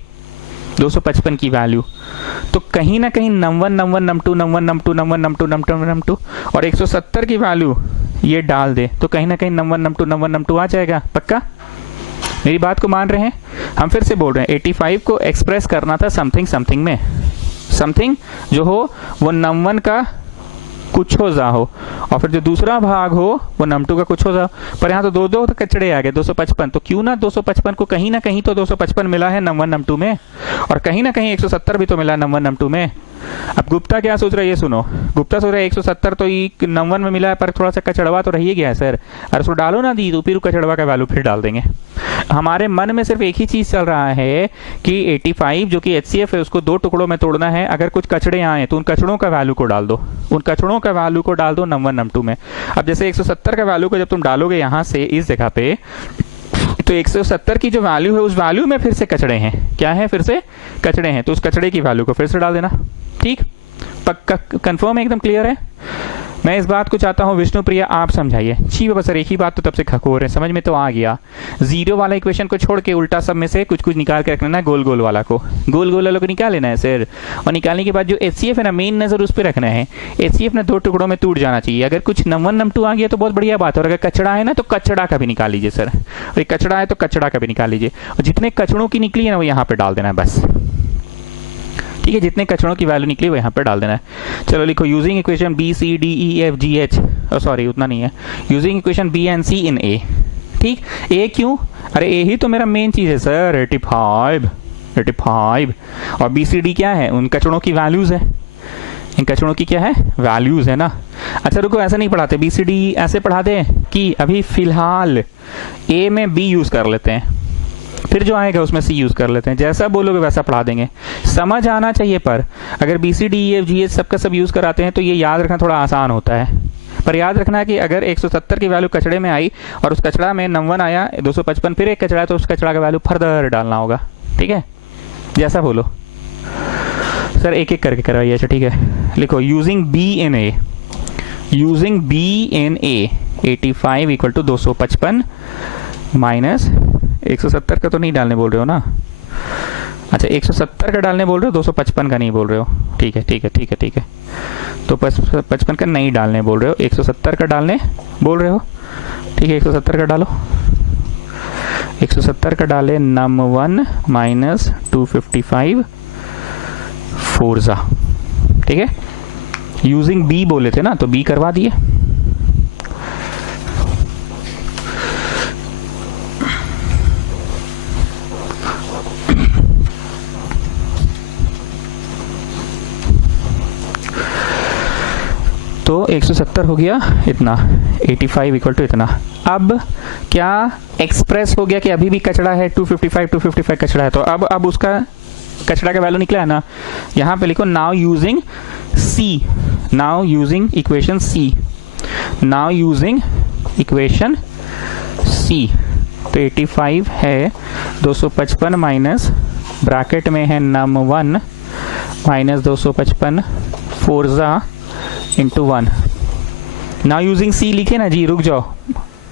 255 की वैल्यू तो कहीं ना कहीं नम 1 नम 1 नम 2 नम 1 नम 2 नम 1 नम 2 नम 2 नम 2 और 170 की वैल्यू ये डाल दे, तो कहीं ना कहीं नम 1 नम 2 नम 1 नम 2 आ जाएगा। पक्का मेरी बात को मान रहे हैं? हम फिर से बोल रहे हैं 85 को एक्सप्रेस करना था समथिंग समथिंग में, समथिंग जो हो वो नम 1 का कुछ हो जा हो, और फिर जो दूसरा भाग हो वो नम 2 का कुछ हो जा। पर यहाँ तो दो दो तो कचड़े आ गए 255, तो क्यों ना 255 को कहीं ना कहीं तो 255 मिला है नम 1 नम 2 में, और कहीं ना कहीं 170 भी तो मिला नम 1 नम 2 में। अब गुप्ता क्या सोच रहा है ये सुनो, गुप्ता सोच रहा है 170 तो ये नम 1 में मिला है, पर थोड़ा सा कचड़वा तो रही गया है सर। अरे उसको डालो ना दी, तो फिर कचड़वा का वैल्यू फिर डाल देंगे। हमारे मन में सिर्फ एक ही चीज चल रहा है कि 85 जो कि HCF है उसको दो टुकड़ों में तोड़ना है, अगर कुछ कचड़े आए तो उन कचड़ों का वैल्यू को डाल दो, उन कचड़ों का वैल्यू को डाल दो नम 1 नम 2 में। अब जैसे 170 का वैल्यू को जब तुम डालोगे यहां से इस जगह पे, तो 170 की जो वैल्यू है उस वैल्यू में फिर से कचड़े हैं, क्या है? फिर से कचड़े हैं, तो उस कचड़े की वैल्यू को फिर से डाल देना, ठीक। पक्का कंफर्म है, एकदम क्लियर है? मैं इस बात को चाहता हूं विष्णु प्रिया आप समझाइए। छी बाबा सर एक ही बात तो तब से खकोर है, समझ में तो आ गया। जीरो वाला इक्वेशन को छोड़ के उल्टा सब में से कुछ कुछ निकाल के रखना है, गोल गोल वाला को, गोल गोल वाला को निकाल लेना है सर, और निकालने के बाद जो HCF है ना मेन नजर उस पर रखना है। HCF ने दो टुकड़ों में टूट जाना चाहिए, अगर कुछ नम 1 नम 2 आ गया तो बहुत बढ़िया बात है, और अगर कचड़ा है ना तो कचड़ा का भी निकाल लीजिए सर, और कचड़ा है तो कचड़ा का भी निकाल लीजिए, और जितने कचड़ों की निकली है ना वो यहाँ पे डाल देना है बस, ठीक है। जितने कचड़ों की वैल्यू निकली वो यहाँ पे डाल देना है। चलो लिखो using equation B C D E F G H, sorry उतना नहीं है, using equation B and C in A, ठीक। A क्यों? अरे A ही तो मेरा मेन चीज है सर, 85 और B C D क्या है? उन कचड़ों की वैल्यूज है, इन कचड़ों की क्या है? वैल्यूज है ना। अच्छा रुको, ऐसा नहीं पढ़ाते, B C D ऐसे पढ़ा दे कि अभी फिलहाल A में B यूज कर लेते हैं, फिर जो आएगा उसमें C यूज कर लेते हैं, जैसा बोलोगे वैसा पढ़ा देंगे, समझ आना चाहिए। पर अगर B C D E F G H सबका सब यूज कराते हैं तो ये याद रखना थोड़ा आसान होता है, पर याद रखना है कि अगर 170 की वैल्यू कचड़े में आई और उस कचड़ा में नम 1 आया 255, फिर एक कचड़ा है तो उस कचड़ा का वैल्यू फर्दर डालना होगा, ठीक है। जैसा बोलो सर, एक एक करके करवाइए। अच्छा ठीक है, लिखो using B in A, using B in A 85 equal to 255 minus 170 का तो नहीं डालने बोल रहे हो ना? अच्छा 170 का डालने बोल रहे हो, 255 का नहीं बोल रहे हो, ठीक है ठीक है ठीक है ठीक है। तो 55 का नहीं डालने बोल रहे हो, 170 का डालने बोल रहे हो, ठीक है। 170 का डालो, 170 का डाले नम 1 माइनस 255 फोर्जा, ठीक है। यूजिंग B बोले थे ना तो B करवा दिए। तो 170 हो गया इतना, 85 इक्वल टू इतना। अब क्या एक्सप्रेस हो गया कि अभी भी कचड़ा है, 255 कचड़ा है, तो अब उसका कचड़ा का वैल्यू निकला है ना, यहां पे लिखो now using C, now using equation C, now using equation C। तो 85 है 255 माइनस ब्रैकेट में है नम 1 minus 255 Forza into 1। Now using C लिखे ना जी, रुक जाओ,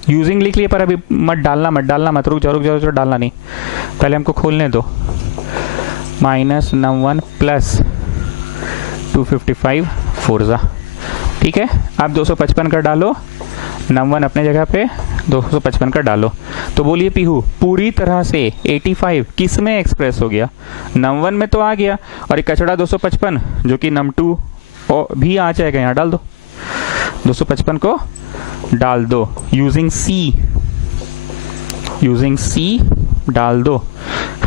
यूजिंग लिख लिए पर अभी मत डालना मत, रुक जाओ डालना नहीं, पहले हमको खोलने दो। माइनस नम 1 प्लस 255 फोर्जा, ठीक है। अब 255 का डालो, नम 1 अपने जगह पे 255 का डालो, तो बोलिए पीहू पूरी तरह से 85 किस में एक्सप्रेस हो गया? नम 1 में तो आ गया, और एक कचड़ा 255 जो कि नम 2 भी आ जाएगा, यहाँ डाल दो, 255 को डाल दो, यूजिंग C डाल दो।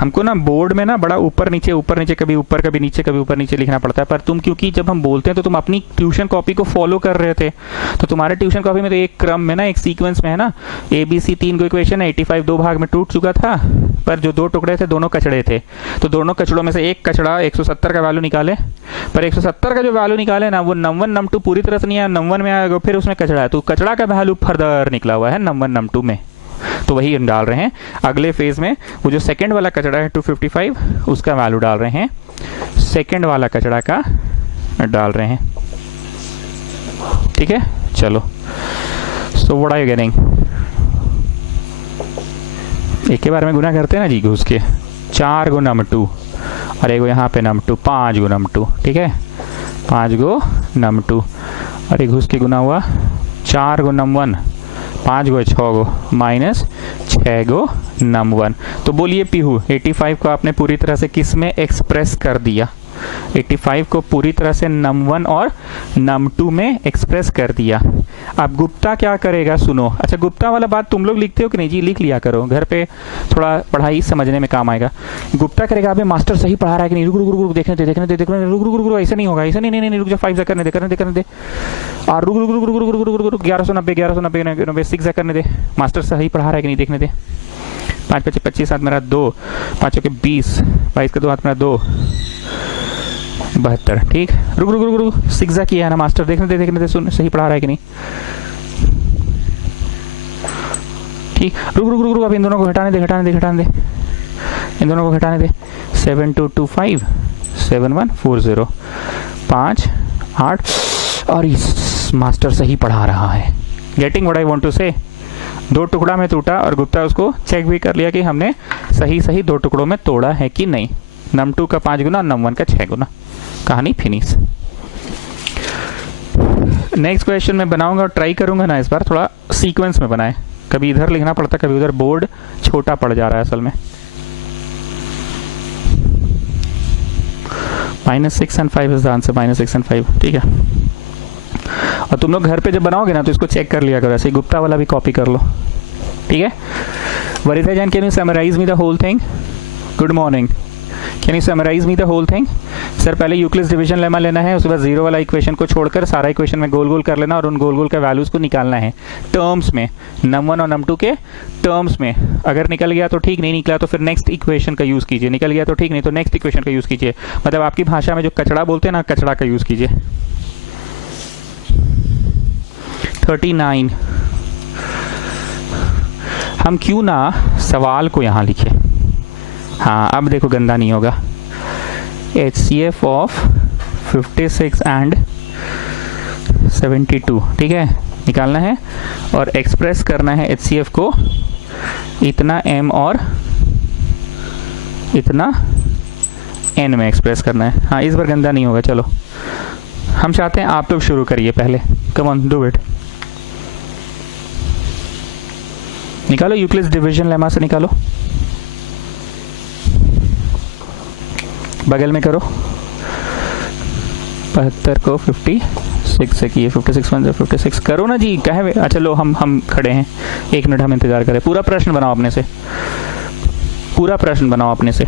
हमको ना बोर्ड में ना बड़ा ऊपर नीचे कभी ऊपर कभी नीचे कभी ऊपर नीचे लिखना पड़ता है, पर तुम क्योंकि जब हम बोलते हैं तो तुम अपनी ट्यूशन कॉपी को फॉलो कर रहे थे, तो तुम्हारे ट्यूशन कॉपी में तो एक क्रम में ना, एक सीक्वेंस में है ना, ABC 3 को इक्वेशन है, 85 दो भाग में टूट चुका था, पर जो दो टुकड़े थे दोनों कचड़े थे, तो दोनों कचड़ों में से एक कचड़ा 170 का वैल्यू निकाले, पर 170 का जो वैल्यू निकाले ना वो नम 1 नम 2 पूरी तरह से नहीं आया, नम 1 में आएगा, फिर उसमें कचड़ा है, तो कचड़ा का वैल्यू फर्दर निकला हुआ है नम 1 नम 2 में, तो वही हम डाल रहे हैं अगले फेज में। वो जो सेकंड वाला कचड़ा है 255 उसका वैल्यू डाल रहे हैं, सेकंड वाला कचड़ा का डाल रहे हैं, ठीक है। चलो, so what are you getting, एक के बारे में गुना करते हैं ना जी घुस के, 4 गो नम 2 और एक यहाँ पे नम 2, 5 गो नम 2, ठीक है, 5 गो नम 2 और एक घुस के गुना हुआ 4 गो नम 1, 5 गो 6 गो माइनस 6 गो नम 1। तो बोलिए पीहू 85 को आपने पूरी तरह से किस में एक्सप्रेस कर दिया, 85 को पूरी तरह से नम 1 और नम 2 में एक्सप्रेस कर दिया। अब गुप्ता क्या करेगा, सुनो, अच्छा गुप्ता वाला बात तुम लोग लिखते हो कि नहीं जी, लिख लिया करो, घर पे थोड़ा पढ़ाई समझने में काम आएगा। गुप्ता करेगा, अबे मास्टर सही पढ़ा रहा है कि नहीं, रुक रुक रुक रुक देखने दे रुक ऐसा नहीं होगा, ऐसा नहीं रुक जा, 5 से करने दे और रुक रुक रुक रुक रुक रुक रुक रुक 1190 6 से करने दे, मास्टर सही पढ़ा रहा है कि नहीं देखने दे। 5 5 25 हाथ मेरा 2, 5 के 20, 22 के 2 हाथ मेरा 2, 72, ठीक। रुक रुक रुक रुक 6 किया है ना मास्टर, देखने दे सुन सही पढ़ा रहा है कि नहीं, ठीक। रुक रुक रुक रुक अब इन दोनों को घटाने दे, इन दोनों को घटाने दे, 7225 7140, 5 8 और मास्टर सही पढ़ा रहा है। Getting what I want to say, 2 टुकड़ा में टूटा और गुप्ता उसको चेक भी कर लिया कि हमने सही 2 टुकड़ों में तोड़ा है कि नहीं, नम 2 का 5 गुना, नम 1 का 6 गुना, कहानी फिनिश। नेक्स्ट क्वेश्चन मैं बनाऊंगा और ट्राई करूंगा ना इस बार थोड़ा सीक्वेंस में बनाए, कभी इधर लिखना पड़ता कभी उधर, बोर्ड छोटा पड़ जा रहा है असल में। -6 and 5 is the answer, -6 and 5, ठीक है। और तुम लोग घर पे जब बनाओगे ना तो इसको चेक कर लिया करो, ऐसे गुप्ता वाला भी कॉपी कर लो, ठीक है। Varita Jain, can you summarise me the whole thing, good morning, can you summarise me the whole thing. Sir पहले यूक्लिड्स डिवीजन लेमा लेना है, उसके बाद जीरो वाला इक्वेशन को छोड़कर सारा इक्वेशन में गोल गोल कर लेना और उन गोल गोल के वैल्यूज को निकालना है टर्म्स में, नम 1 और नम 2 के टर्म्स में। अगर निकल गया तो ठीक, नहीं निकला तो फिर नेक्स्ट इक्वेशन का यूज कीजिए, निकल गया तो ठीक, नहीं तो नेक्स्ट इक्वेशन का यूज कीजिए, मतलब आपकी भाषा में जो कचड़ा बोलते हैं ना, कचड़ा का यूज कीजिए। 39, हम क्यों ना सवाल को यहां लिखे, हाँ अब देखो गंदा नहीं होगा। HCF ऑफ 56 एंड 72, ठीक है, निकालना है और एक्सप्रेस करना है HCF को इतना M और इतना N में एक्सप्रेस करना है। हाँ इस बार गंदा नहीं होगा, चलो हम चाहते हैं आप लोग शुरू करिए पहले, कम ऑन डू इट। निकालो यूक्लिड्स डिवीजन लेमा से निकालो, बगल में करो, 72 को 56 से किए, 56 1 56 करो ना जी, कहे। अच्छा लो हम खड़े हैं, 1 मिनट हम इंतजार करें। पूरा प्रश्न बनाओ अपने से, पूरा प्रश्न बनाओ अपने से,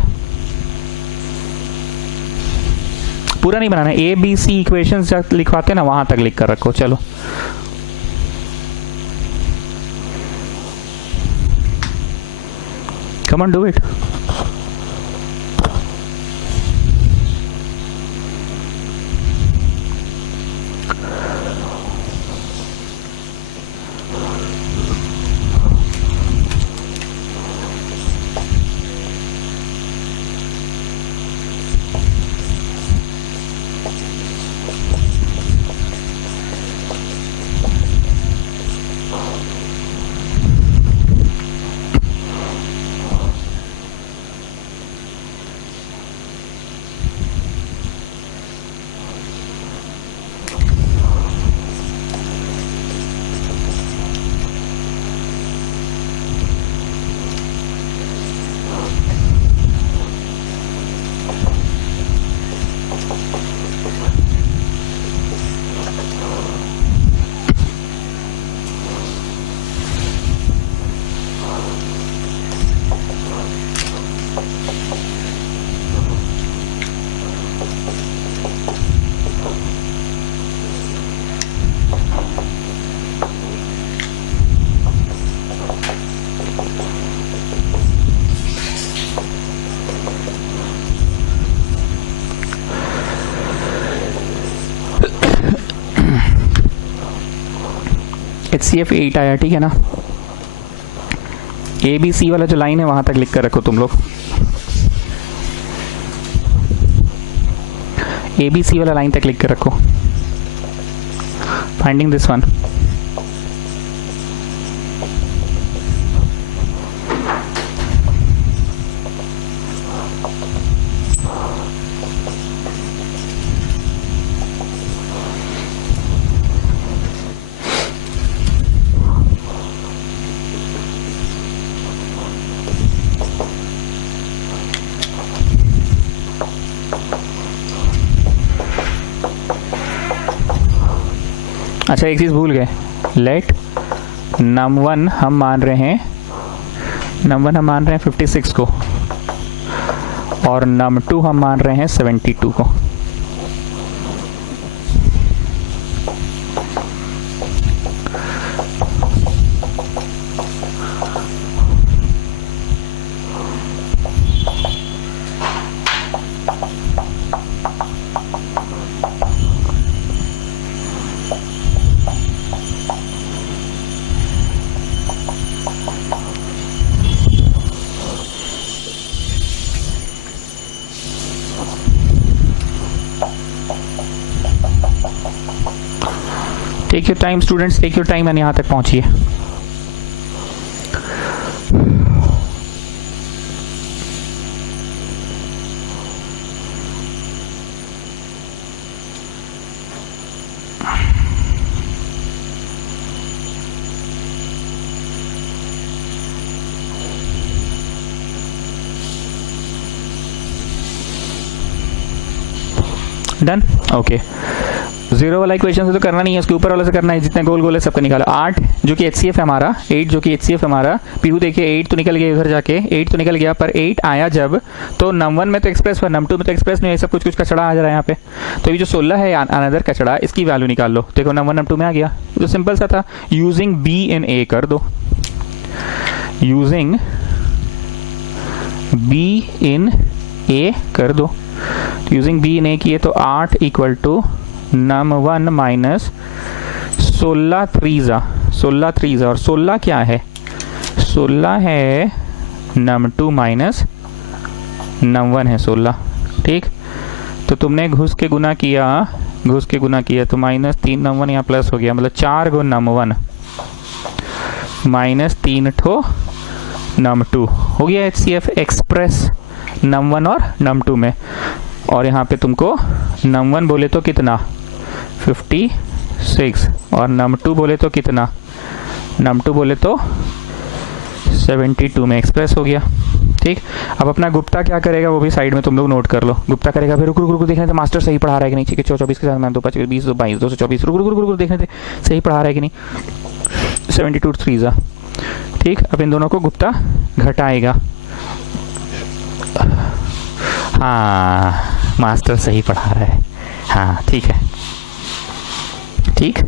पूरा नहीं बनाना, ABC इक्वेशंस जब लिखवाते ना वहां तक लिख कर रखो। चलो come on do it. HCF 8 आया, ठीक है ना। ABC वाला जो लाइन है वहां तक लिख कर रखो तुम लोग, ABC वाला लाइन तक लिख कर रखो, फाइंडिंग दिस वन। अच्छा एक चीज़ भूल गए, लेट num1 हम मान रहे हैं 56 को, और num2 हम मान रहे हैं 72 को। Take your time students, take your time, and यहाँ तक पहुंचिए। Done, okay. जीरो वाला इक्वेशन से तो करना नहीं है, उसके ऊपर वाले से करना है, जितने गोल गोल है सबका निकाला। 8 जो कि HCF है हमारा, 8 जो कि HCF हमारा, पीहू देखिए 8 तो निकल गया इधर जाके, 8 तो निकल गया, पर 8 आया जब तो num1 में तो एक्सप्रेस हुआ, num2 में तो एक्सप्रेस नहीं है, सब कुछ कचड़ा आ जा रहा है यहाँ पे। तो ये जो 16 है अनदर कचड़ा, इसकी वैल्यू निकाल लो। देखो num1 num2 में आ गया, तो सिंपल सा था, यूजिंग B in A कर दो, यूजिंग B in A कर दो। तो यूजिंग B in A किए तो 8 इक्वल टू num1 माइनस 16 3 और 16 क्या है, 16 है num2 माइनस num1 है 16, ठीक। तो तुमने घुस के गुना किया तो माइनस 3 num1 यहाँ प्लस हो गया, मतलब 4 गो num1 माइनस 3 ठो num2 हो गया HCF एक्सप्रेस num1 और num2 में। और यहाँ पे तुमको num1 बोले तो कितना 56 और num2 बोले तो कितना, num2 बोले तो 72 में एक्सप्रेस हो गया, ठीक। अब अपना गुप्ता क्या करेगा वो भी साइड में तुम लोग नोट कर लो। गुप्ता करेगा फिर रुक देखने थे मास्टर सही पढ़ा रहा है कि नहीं, ठीक है। 24 के साथ मैं 2 5 20 2 22 224 रुक देखने थे सही पढ़ा रहा है कि नहीं, 72 3 ठीक। अब इन दोनों को गुप्ता घटाएगा, हाँ मास्टर सही पढ़ा रहा है, हाँ ठीक है, ठीक।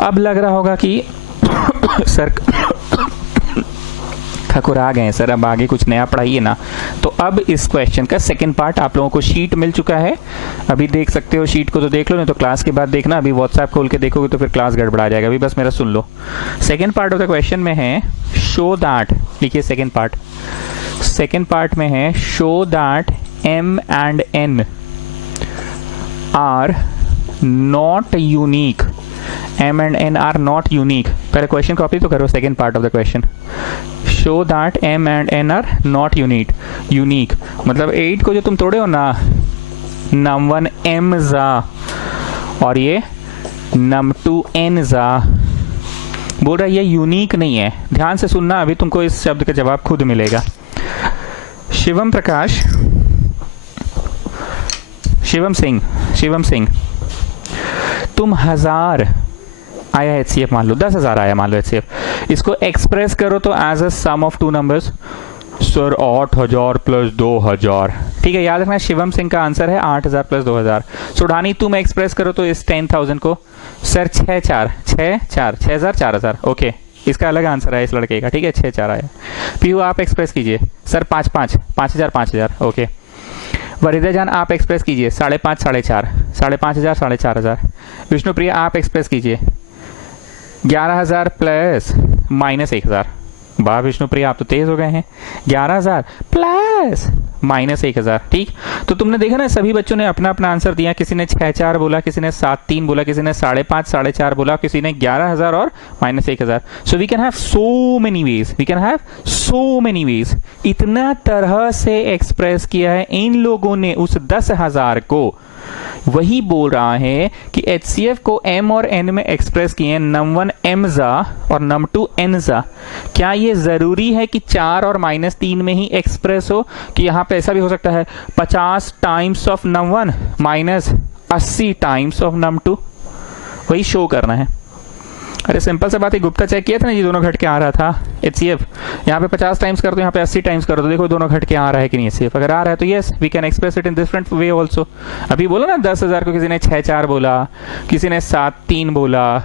अब लग रहा होगा कि सर ठकुरा गए सर, अब आगे कुछ नया पढ़ाइए ना। तो अब इस क्वेश्चन का सेकंड पार्ट आप लोगों को शीट मिल चुका है, अभी देख सकते हो शीट को, तो देख लो, नहीं तो क्लास के बाद देखना। अभी व्हाट्सएप खोल के देखोगे तो फिर क्लास गड़बड़ा जाएगा, अभी बस मेरा सुन लो। Second part of the question में है शो दैट, लिखिए सेकंड पार्ट में है show that m and n are not unique, m and n are not unique. पहले क्वेश्चन कॉपी तो करो, second part of the question, show that m and n are not unique मतलब 8 को जो तुम तोड़े हो ना, num1 m जा और ये num2 n जा, बोल रहा है ये यूनिक नहीं है। ध्यान से सुनना, अभी तुमको इस शब्द का जवाब खुद मिलेगा। शिवम सिंह, तुम 1000 आया HCF मान लो, 10,000 आया मान लो HCF, इसको एक्सप्रेस करो तो as a sum of 2 numbers. Sir 8000 plus 2000, ठीक है। याद रखना शिवम सिंह का आंसर है 8000 प्लस 2000। सुढ़ानी तुम एक्सप्रेस करो तो इस 10,000 को, सर 6000 4000, ओके, इसका अलग आंसर है इस लड़के का, ठीक है। 64 आया। पीयू आप एक्सप्रेस कीजिए, सर 5000, ओके। वरिदा जान आप एक्सप्रेस कीजिए 5.5 4.5 5,500 4,500। विष्णुप्रिया आप एक्सप्रेस कीजिए 11,000 प्लस -1,000। वाह विष्णुप्रिया आप तो तेज हो गए हैं। 11,000 प्लस -1,000। ठीक, तो तुमने देखा ना सभी बच्चों ने अपना अपना आंसर दिया। किसी ने 6,4 बोला, किसी ने 7,3 बोला, किसी ने 5.5 4.5 बोला, किसी ने 11,000 और -1,000। So we can have so many ways, we can have so many ways. इतना तरह से एक्सप्रेस किया है इन लोगों ने उस 10,000 को। वही बोल रहा है कि HCF को m और n में एक्सप्रेस किए num1 mza और num2 nza। क्या ये जरूरी है कि 4 और -3 में ही एक्सप्रेस हो, कि यहां पे ऐसा भी हो सकता है 50 times of num1 -80 times of num2? वही शो करना है। अरे सिंपल सा बात है, गुप्ता चेक किया था ना, ये दोनों घट के आ रहा था HCF। यहाँ पे 50 टाइम्स कर दो, यहाँ पे 80 टाइम्स कर दो, देखो दोनों घट के आ रहा है कि नहीं HCF। अगर आ रहा है तो yes we can express it in different way also. अभी बोलो ना 10,000 को किसी ने 6,4 बोला, किसी ने 7,3 बोला,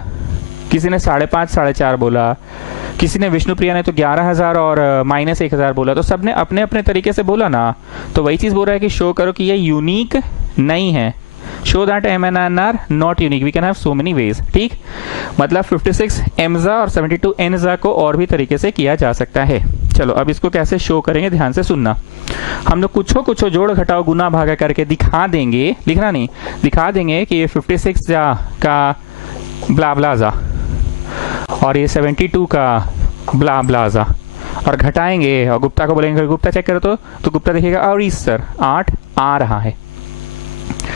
किसी ने 5.5 4.5 बोला, किसी ने विष्णुप्रिया ने तो 11,000 और -1,000 बोला। तो सबने अपने अपने तरीके से बोला ना, तो वही चीज बोल रहा है कि शो करो कि ये यूनिक नहीं है। Show that m and n are not unique, we can have so many ways। ठीक, मतलब 56 mza और 72 nza को और भी तरीके से किया जा सकता है। चलो अब इसको कैसे शो करेंगे ध्यान से सुनना। हम लोग कुछ जोड़ घटाओ गुना भागा करके दिखा देंगे, लिखना नहीं, दिखा देंगे कि ये 56 जा का ब्ला ब्ला जा और ये 72 का ब्ला ब्ला जा, और घटाएंगे और गुप्ता को बोलेंगे गुप्ता चेक करो तो गुप्ता देखिएगा और इस सर 8 आ रहा है,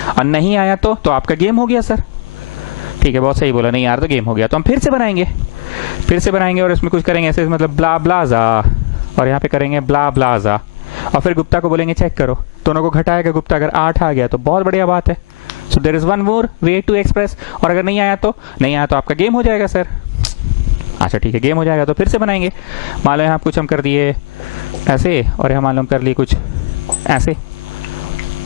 और नहीं आया तो आपका गेम हो गया सर। ठीक है, बहुत सही बोला, नहीं यार तो गेम हो गया। तो हम फिर से बनाएंगे और इसमें कुछ करेंगे ऐसे, मतलब ब्ला ब्लाजा, और यहाँ पे करेंगे ब्ला ब्लाजा, और फिर गुप्ता को बोलेंगे चेक करो, दोनों को घटाएगा गुप्ता, अगर 8 आ गया तो बहुत बढ़िया बात है। So there is one more way to express, और अगर नहीं आया तो आपका गेम हो जाएगा सर। अच्छा ठीक है, गेम हो जाएगा तो फिर से बनाएंगे। मान लो यहाँ कुछ हम कर दिए ऐसे, और यहाँ मान लो हम कर लिए कुछ ऐसे,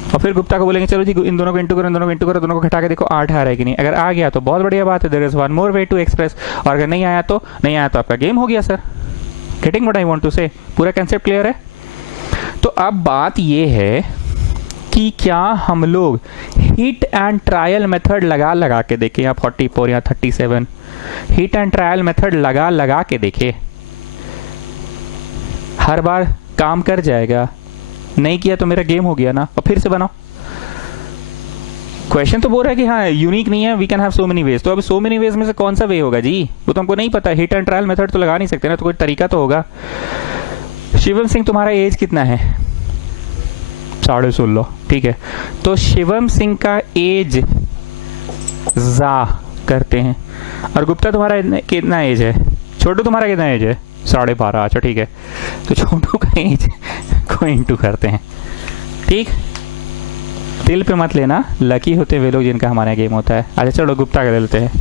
और फिर गुप्ता को बोलेंगे चलो जी इन दोनों को इंटू करो, दोनों को घटा के देखो 8 आ रहा है कि नहीं। अगर आ गया तो बहुत बढ़िया बात है, there is one more way to express, और अगर नहीं आया तो आपका गेम हो गया sir. Getting what I want to say? पूरा कंसेप्ट क्लियर है? तो अब बात ये है कि क्या हम लोग हिट एंड ट्रायल मेथड लगा के देखें, या 44 या 37 हिट एंड ट्रायल मेथड लगा के देखें, हर बार काम कर जाएगा? नहीं किया तो मेरा गेम हो गया ना, और फिर से बनाओ। क्वेश्चन तो बोल रहा है कि हाँ यूनिक नहीं है, we can have so many ways. तो अब सो मेनी वेज में से कौन सा वे होगा जी? वो तो हमको नहीं पता। हिट एंड ट्रायल मेथड तो लगा नहीं सकते ना, तो कोई तरीका तो होगा। शिवम सिंह तुम्हारा एज कितना है? 16.5। ठीक है, तो शिवम सिंह का एज जा करते हैं, और गुप्ता तुम्हारा कितना एज है? छोटू तुम्हारा कितना एज है? 12.5। अच्छा ठीक है, तो छोटू का एज को इंटू करते हैं। ठीक, दिल पे मत लेना, लकी होते वे लोग जिनका हमारा गेम होता है। अच्छा चलो गुप्ता का ले लेते हैं।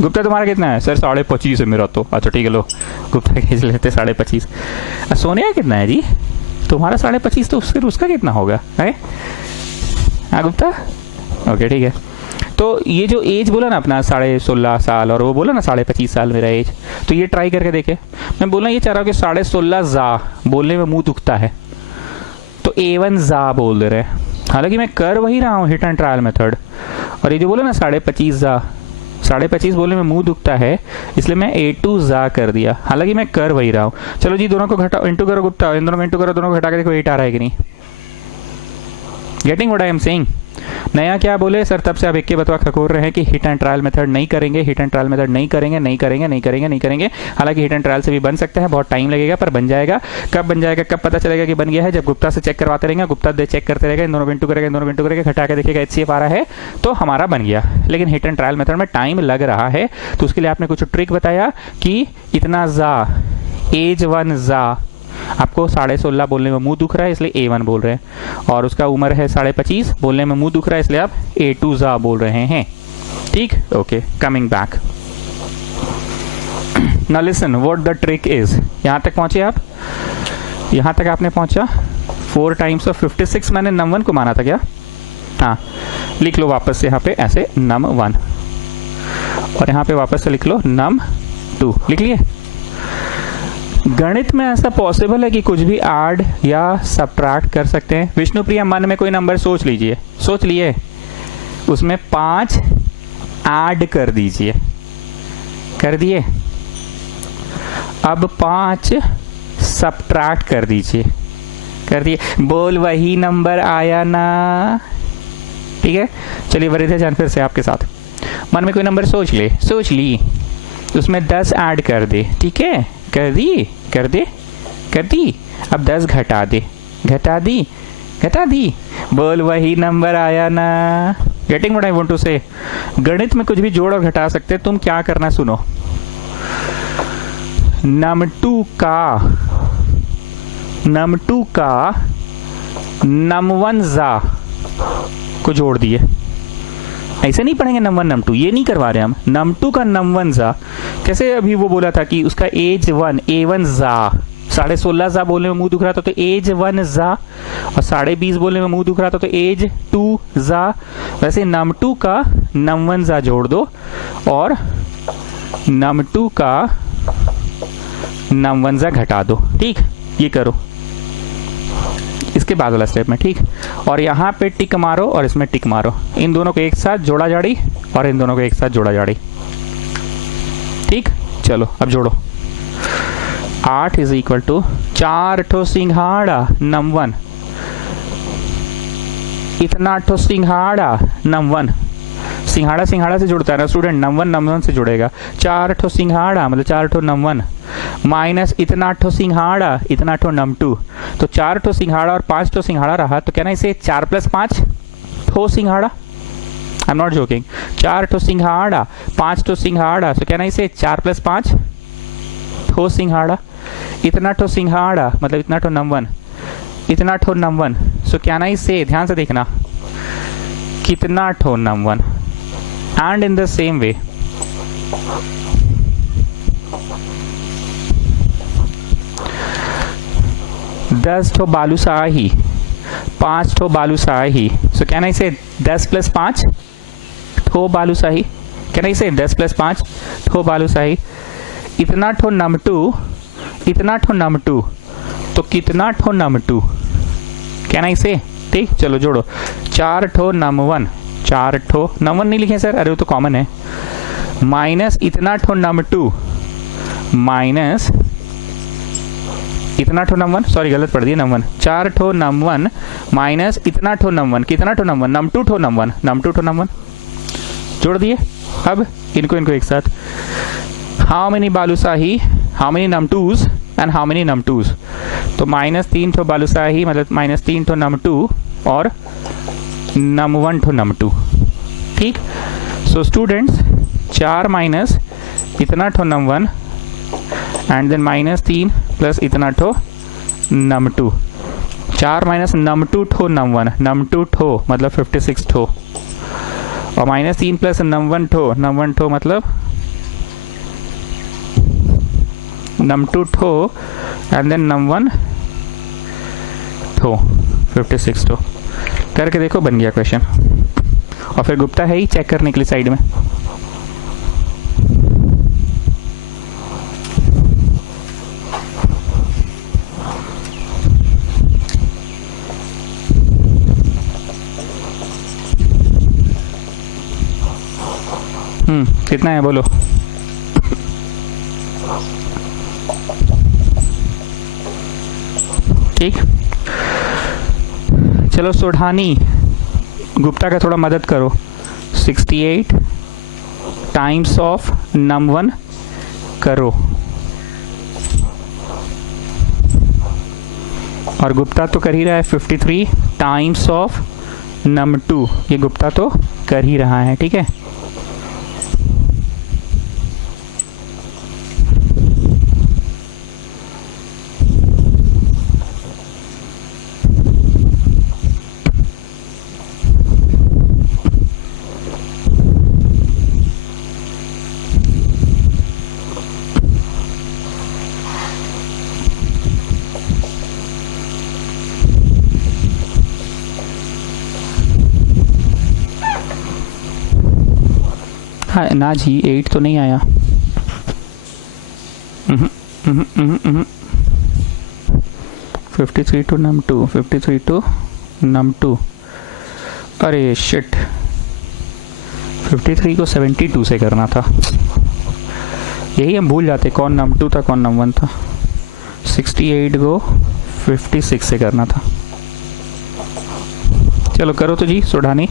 गुप्ता तुम्हारा कितना है? सर 25.5 है मेरा तो। अच्छा ठीक है, लो गुप्ता का एज लेते 25.5। सोनिया कितना है जी? तुम्हारा 25.5, तो फिर उसका कितना होगा? है हाँ गुप्ता? ओके ठीक है, तो ये जो एज बोला ना अपना 16.5 साल, और वो बोला ना 25.5 साल मेरा एज, तो ये ट्राई करके देखे। मैं बोलना ये चाह रहा हूँ कि 16.5 जा बोलने में मुंह दुखता है, तो A1 जा बोल दे रहे हैं। हालांकि मैं कर वही रहा हूँ हिट एंड ट्रायल मेथड, और ये जो बोला ना 25.5 जा, 25.5 बोलने में मुंह दुखता है, इसलिए मैं A2 जा कर दिया। हालांकि मैं कर वही रहा हूँ। चलो जी दोनों को घटाओ, इंटू करो गुप्ता, इन दोनों को इंटू करो, दोनों को घटा के देखो 8 आ रहा है कि नहीं। Getting what I am saying? नया क्या बोले सर? तब से आप एक के बतवा खकोर रहे हैं कि हिट एंड ट्रायल मेथड नहीं करेंगे, हिट एंड ट्रायल मेथड नहीं करेंगे। हालांकि हिट एंड ट्रायल से भी बन सकता है, बहुत टाइम लगेगा, पर बन जाएगा। कब बन जाएगा, कब पता चलेगा कि बन गया है? जब गुप्ता से चेक करवाते रहेंगे, गुप्ता चेक करते रहेगा, इन दोनों को इंटू करेगा, घटा के देखिएगा HCF आ रहा है तो हमारा बन गया। लेकिन हिट एंड ट्रायल मेथड में टाइम लग रहा है, तो उसके लिए आपने कुछ ट्रिक बताया कि इतना जा, एज 1 जा, आपको 16.5 बोलने में मुंह दुख रहा है इसलिए A1 बोल रहे हैं, और उसका उम्र है 25.5, बोलने में मुंह दुख रहा है इसलिए आप A2 जा बोल रहे हैं। ठीक, okay, coming back. Now listen what the trick is. यहां तक पहुंचे आप? यहां तक आपने पहुंचा? 4 टाइम्स ऑफ 56 मैंने num1 को माना था क्या? हाँ, लिख लो वापस से यहाँ पे ऐसे num1, और यहाँ पे वापस से लिख लो num2। लिख लिए? गणित में ऐसा पॉसिबल है कि कुछ भी ऐड या सब्ट्रैक्ट कर सकते हैं। विष्णुप्रिया मन में कोई नंबर सोच लीजिए, सोच लिए, उसमें 5 ऐड कर दीजिए, कर दिए। अब 5 सब्ट्रैक्ट कर दीजिए, कर दिए। बोल वही नंबर आया ना, ठीक है। चलिए वरिधा जान फिर से आपके साथ, मन में कोई नंबर सोच ले, सोच ली, उसमें 10 ऐड कर दे, ठीक है, कर दी, कर दे, कर दी। अब 10 घटा दे, घटा दी, घटा दी। बोल वही नंबर आया ना। Getting what I want to say? गणित में कुछ भी जोड़ और घटा सकते, तुम क्या करना सुनो। num2 का num1 को जोड़ दिए। ऐसे नहीं पढ़ेंगे num1 num2, ये नहीं करवा रहे हम। num2 का num1 कैसे? अभी वो बोला था कि उसका एज 1 a1 16.5 बोलने में मुंह दुख रहा था तो एज 1 और 20.5 बोलने में मुंह दुख रहा था तो एज 2 वैसे num2 का num1 जोड़ दो और num2 का num1 घटा दो, ठीक। ये करो इसके बाद वाला स्टेप में, ठीक। और यहाँ पे टिक मारो और इसमें टिक मारो, इन दोनों को एक साथ जोड़ा जाड़ी और इन दोनों को एक साथ जोड़ा जाड़ी, ठीक। चलो अब जोड़ो। 8 इज इक्वल टू 4 ठो सिंघाड़ा num1, इतना ठो सिंघाड़ा num1। सिंघाड़ा सिंघाड़ा से जुड़ता है ना स्टूडेंट, num1 से जुड़ेगा। 4 ठो सिंघाड़ा मतलब 4 ठो num1 माइनस इतना ठो सिंघाड़ा, इतना ठो num2। तो 4 ठो सिंघाड़ा और 5 ठो सिंघाड़ा रहा, तो कहना इसे 4 + 5 ठो सिंघाड़ा। I am not joking. 4 ठो सिंघाड़ा, 5 ठो सिंघाड़ा, तो कहना इसे 4 + 5 ठो सिंघाड़ा। इतना ठो सिंघाड़ा मतलब इतना ठो num1, इतना ठो num1, सो कहना इसे, ध्यान से देखना, कितना ठो num1। And in the same way 10 ठो बालूशाही, 5 ठो बालूशाही, सो कहना इसे 10 + 5 ठो बालूशाही। कहना इसे 10 + 5 ठो बालूशाही। इतना ठो num2, इतना ठो num2, तो कितना ठो num2, कहना इसे, ठीक। चलो जोड़ो। 4 ठो num1, 4 ठो num1 नहीं लिखे सर, अरे वो तो कॉमन है, माइनस इतना ठो num2 माइनस इतना ठो num1, सॉरी गलत पढ़ दिया, num1। 4 ठो num1 माइनस इतना ठो num1, कितना ठो num1, num2 ठो num1, num2 ठो num1 जोड़ दिए। अब इनको एक साथ, how many balushahi, how many num2s and how many num2s, तो -3 ठो बालूशाही मतलब -3 ठो num2 और num1 ठो num2, ठीक। सो स्टूडेंट्स 4 माइनस इतना ठो num1 एंड देन -3 प्लस इतना ठो num2, 4 माइनस num2 ठो num1, num2 ठो मतलब 56 ठो, और -3 प्लस num1 ठो मतलब num2 ठो एंड देन num1 ठो 56 ठो। करके देखो, बन गया क्वेश्चन। और फिर गुप्ता है ही चेक करने के लिए साइड में। कितना है बोलो? ठीक, चलो सोढ़ानी गुप्ता का थोड़ा मदद करो। 68 टाइम्स ऑफ num1 करो, और गुप्ता तो कर ही रहा है 53 टाइम्स ऑफ num2, ये गुप्ता तो कर ही रहा है, ठीक है। हाँ ना जी, 8 तो नहीं आया। 53 to num 2, 53 to num 2, अरे शिट 53 को 72 से करना था, यही हम भूल जाते कौन num 2 था कौन num 1 था। 68 को 56 से करना था। चलो करो तो जी सुडानी।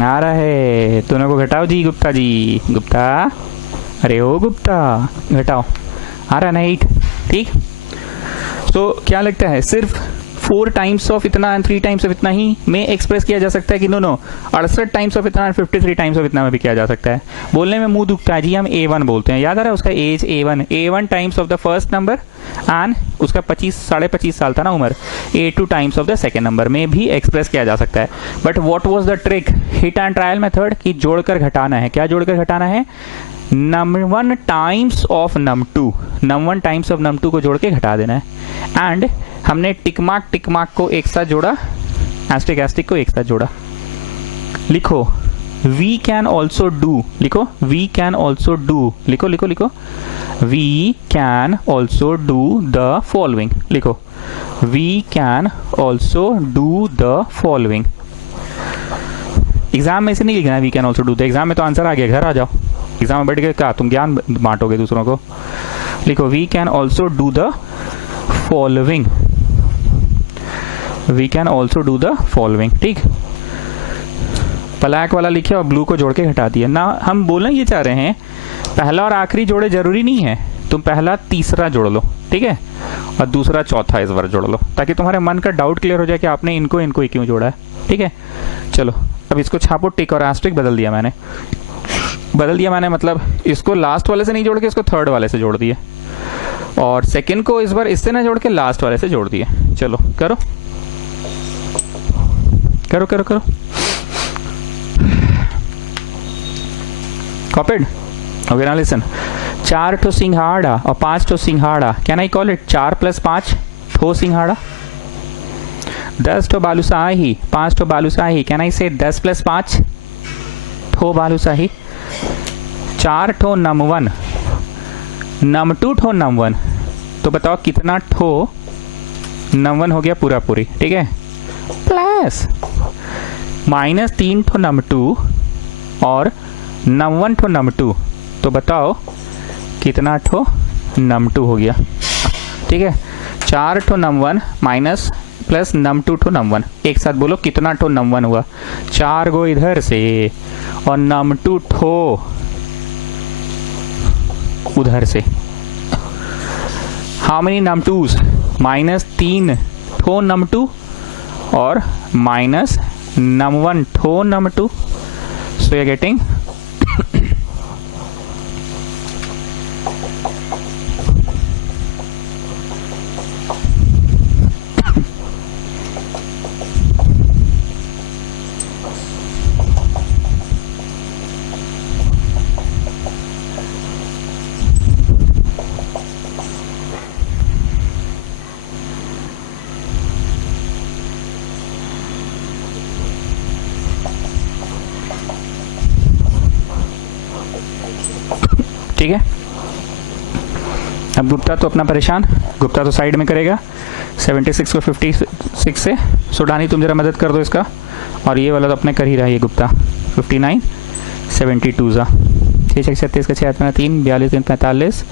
आ रहा है, दोनों को घटाओ जी गुप्ता जी, गुप्ता, अरे ओ गुप्ता घटाओ, आ रहा है ना 8, ठीक। तो क्या लगता है सिर्फ 4 टाइम्स ऑफ इतना एंड 3 टाइम्स ऑफ इतना ही में एक्सप्रेस किया जा सकता है कि नो 68 टाइम्स ऑफ इतना एंड 53 टाइम्स ऑफ इतना में भी किया जा सकता है। बोलने में मुंह दुखता है जी, हम A1 बोलते हैं, याद आ रहा है उसका as A1 times of the first number and उसका 25 साल था ना उम्र, A2 times of the second number में भी एक्सप्रेस किया जा सकता है। But what was the trick, hit and trial method की जोड़कर घटाना है। क्या जोड़कर घटाना है? num 1 times of num 2, num 1 times of num 2 को जोड़ के घटा देना है। एंड हमने टिक मार्क को एक साथ जोड़ा, एस्टिक को एक साथ जोड़ा। लिखो वी कैन ऑल्सो डू, लिखो वी कैन ऑल्सो डू, लिखो लिखो लिखो we can also do the following, लिखो we can also do the following. Exam में से नहीं लिखना we can also do the, exam में तो आंसर आ गया, घर आ जाओ, एग्जाम में बैठ के क्या तुम ज्ञान बांटोगे दूसरों को। लिखो we can also do the following, we can also do the following, ठीक। ब्लैक वाला लिखे और ब्लू को जोड़ के घटा दिया ना। हम बोलना ये चाह रहे हैं पहला और आखिरी जोड़े जरूरी नहीं है, तुम पहला तीसरा जोड़ लो, ठीक है, और दूसरा चौथा इस बार जोड़ लो, ताकि तुम्हारे मन का डाउट क्लियर हो जाए कि आपने इनको इनको ही क्यों जोड़ा है, ठीक है। चलो अब इसको छापो, टिक और एस्ट्रिक बदल दिया मैंने, मतलब इसको लास्ट वाले से नहीं जोड़ के इसको थर्ड वाले से जोड़ दिए, और सेकंड को इस बार इससे ना जोड़ के लास्ट वाले से जोड़ दिए। चलो करो करो करो करो, कॉपीड? ओके नाउ लिसन, 4 ठो सिंघाड़ा और 5 ठो सिंघाड़ा, कैन आई कॉल इट 4 + 5 ठो सिंघाड़ा। 10 ठो बालूशाही, 5 ठो बालूशाही, कैन आई से 10 + 5 ठो बालूशाही। 4 ठो num 1, num 2 ठो num 1, तो बताओ कितना ठो num 1 हो गया पूरा पूरी, ठीक है, प्लस -3 ठो num 2 और num 1 ठो num 2, तो बताओ कितना ठो num 2 हो गया, ठीक है। 4 ठो num 1 माइनस प्लस num 2 ठो num 1, एक साथ बोलो कितना ठो num 1 हुआ। 4 गो इधर से और num 2 ठो उधर से। How many num 2s? -3 ठो num 2 और माइनस num 1 ठो num 2, so you are getting ठीक है। अब गुप्ता तो अपना परेशान, गुप्ता तो साइड में करेगा 76 को 56 से। सुडानी तुम जरा मदद कर दो इसका, और ये वाला तो अपने कर ही रहा है ये गुप्ता। 59 72 ज़ा 6 6 36 का 6 में 3 42 3 45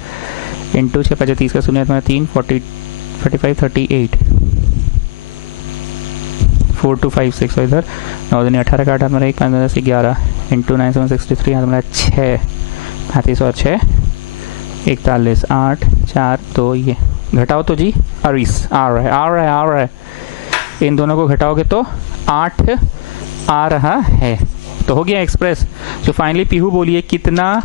इंटू 6 35 का 0 में 3 40 45 38 4 2 5 6 इधर 9 2 18 का 8 मेरा 1 5 10 11 इंटू 9 7 63 हाथ मेरा 6 35 और 6 41 8 4 2 ये घटाओ तो जी 20 आ रहा है। इन दोनों को घटाओगे तो 8 आ रहा है, तो हो गया एक्सप्रेस। तो फाइनली पीहू बोलिए कितना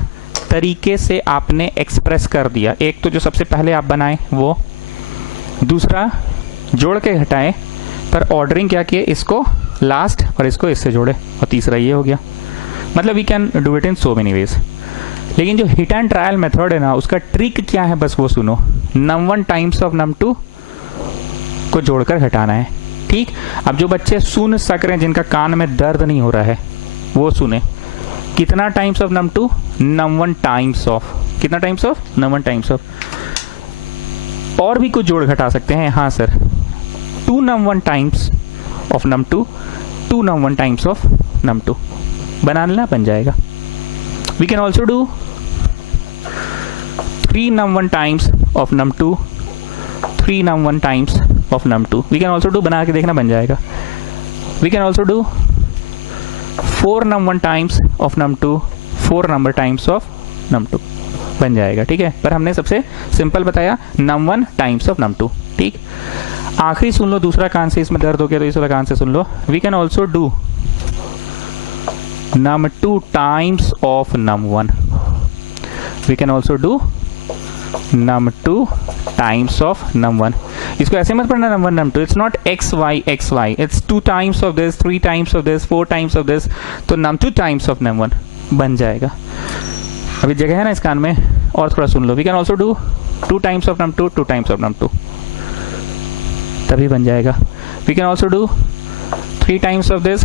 तरीके से आपने एक्सप्रेस कर दिया। एक तो जो सबसे पहले आप बनाए वो दूसरा जोड़ के घटाए पर ऑर्डरिंग क्या किए, इसको लास्ट और इसको इससे जोड़े, और तीसरा ये हो गया। मतलब we can do it in so many ways. लेकिन जो हिट एंड ट्रायल मेथड है ना, उसका ट्रिक क्या है बस वो सुनो। num1 टाइम्स ऑफ num2 को जोड़कर घटाना है। ठीक, अब जो बच्चे सुन सक रहे हैं, जिनका कान में दर्द नहीं हो रहा है, वो सुने। कितना times of num2? num1 times of, कितना times of? num1 times of. और भी कुछ जोड़ घटा सकते हैं। हाँ sir, 2 num1 times of num2, 2 num1 times of num2 बना लेना, बन जाएगा। We can also do 3 num1 times of num2, 3 num1 times of num2। We can also do, बना के देखना, बन जाएगा। We can also do 4 num1 times of num2, 4 number times of num2 बन जाएगा। ठीक है, पर हमने सबसे सिंपल बताया num1 टाइम्स ऑफ num2। ठीक, आखिरी सुन लो, दूसरा कान से इसमें दर्द हो गया तो इस वाला कान से सुन लो। We can also do num2 times of num1। We can also do num2 times of num1। इसको ऐसे मत पढ़ना num1 num2, it's not x y x y, it's 2 times of this, 3 times of this, 4 times of this, तो num2 times of num1 बन जाएगा। अभी जगह है ना इस कान में, और थोड़ा सुन लो। We can also do 2 times of num2, 2 times of num2, तभी बन जाएगा। We can also do 3 times of this,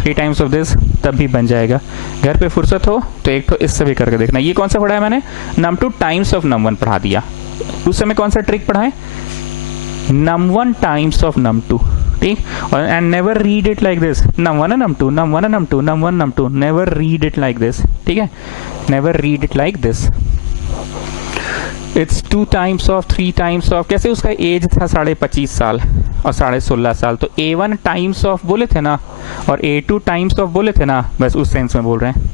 3 times of this, तब भी बन जाएगा। घर पे फुर्सत हो तो एक तो इससे भी करके देखना। ये कौन सा पढ़ा है मैंने? num2 टाइम्स ऑफ num1 पढ़ा दिया। उस समय कौन सा ट्रिक पढ़ा है? num1 times of num2। ठीक, और and never read it like this, num1 num2, num1 num2, num1 num2, never read it like this. ठीक है, never read it like this. It's 2 times of, 3 times of. कैसे उसका as था 25.5 साल और 16.5 साल, तो A1 टाइम्स ऑफ बोले थे ना, और A2 टाइम्स ऑफ बोले थे ना, बस उस सेंस में बोल रहे हैं।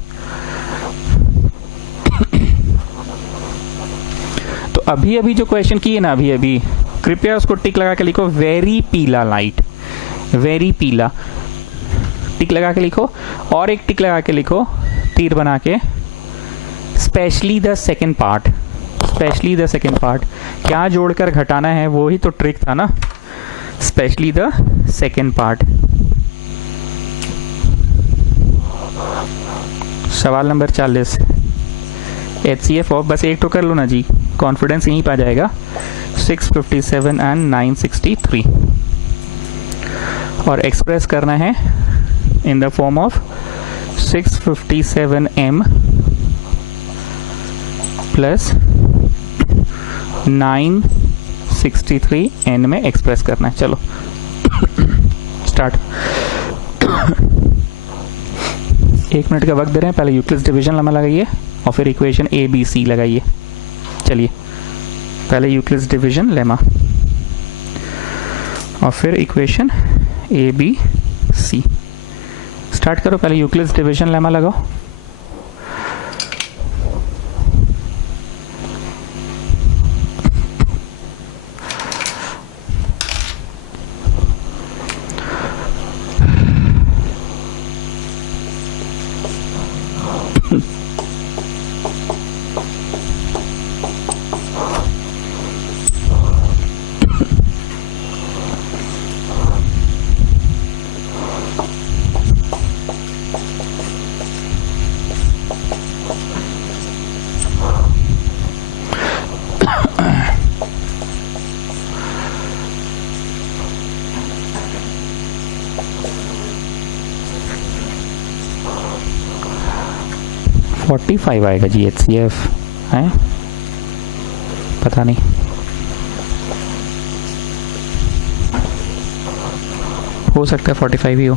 तो अभी अभी जो क्वेश्चन किए ना, अभी अभी, कृपया उसको टिक लगा के लिखो, वेरी पीला लाइट, वेरी पीला, टिक लगा के लिखो। और एक टिक लगा के लिखो, तीर बना के, specially the second part, specially the second part. क्या जोड़कर घटाना है, वो ही तो ट्रिक था ना, स्पेशली द सेकेंड पार्ट। सवाल नंबर 40, HCF ऑफ, बस एक तो कर लो ना जी, कॉन्फिडेंस यहीं पा जाएगा। 657 एंड 963, और एक्सप्रेस करना है in the form of 657m plus 963n में एक्सप्रेस करना है। चलो स्टार्ट। 1 मिनट का वक्त दे रहे हैं, पहले यूक्लिड्स डिवीजन लेमा लगाइए और फिर इक्वेशन ABC लगाइए। चलिए, पहले यूक्लिड्स डिवीजन लेमा और फिर इक्वेशन ABC। स्टार्ट करो, पहले यूक्लिड्स डिवीजन लेमा लगाओ। $45 आएगा जी HCF है, पता नहीं, हो सकता है 45 ही हो।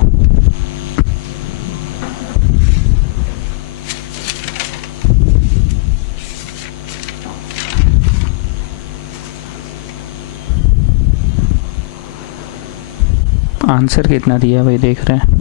आंसर कितना दिया भाई, देख रहे हैं।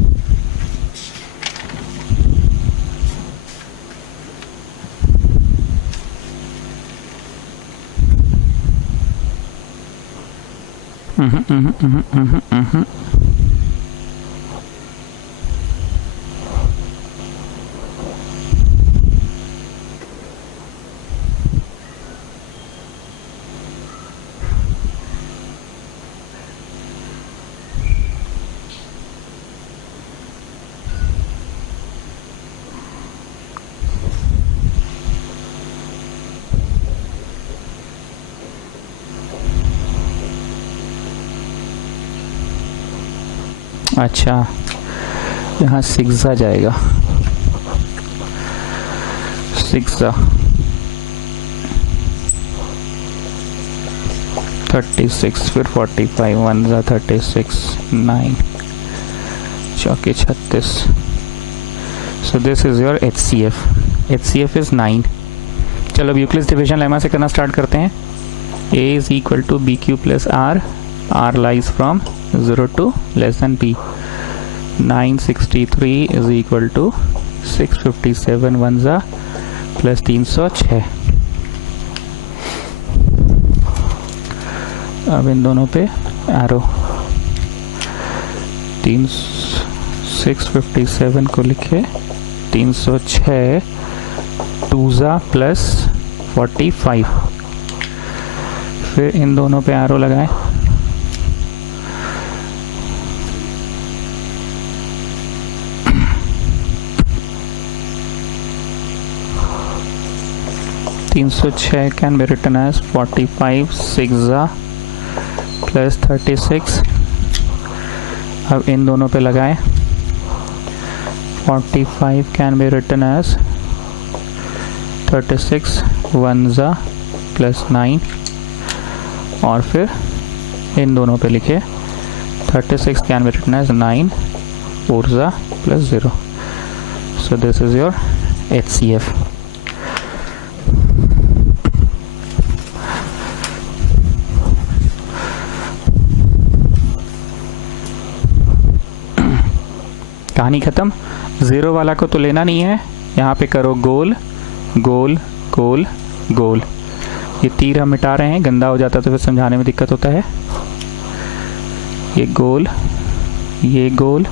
अच्छा, यहाँ 6 जाएगा, 6 36, फिर 45, 1 36, 9 चौके 36. So this is your HCF. HCF is 9. चलो अब यूक्लिड्स डिवीजन लेमा से करना स्टार्ट करते हैं. A is equal to BQ plus R. R lies from 0 to less than P. 963 is equal to 657 1 plus 306. अब इन दोनों पे एरो. 657 को लिखे, 306 2 प्लस 45. फिर इन दोनों पे एरो लगाए. $306 can be written as 45 6 plus 36. अब इन दोनों पे लगाए. 45 can be written as 36 1 plus 9 और फिर इन दोनों पे लिखे 36 can be written as 9 4 plus 0. So this is your HCF. कहानी खत्म. 0 वाला को तो लेना नहीं है. यहाँ पे करो गोल गोल गोल गोल. ये तीर हम मिटा रहे हैं, गंदा हो जाता तो फिर समझाने में दिक्कत होता है. ये गोल, ये गोल,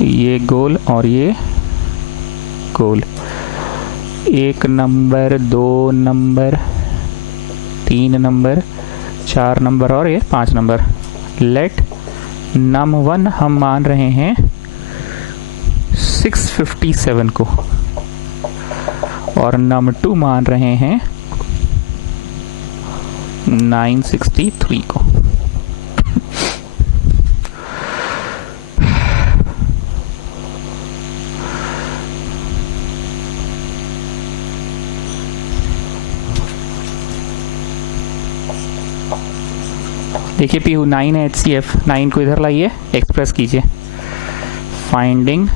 ये गोल और ये गोल. 1 नंबर, 2 नंबर, 3 नंबर, 4 नंबर और ये 5 नंबर. लेट नम 1 हम मान रहे हैं 657 को और नम 2 मान रहे हैं 963 को. देखिए पीयू 9 है HCF. 9 को इधर लाइए, एक्सप्रेस कीजिए. Finding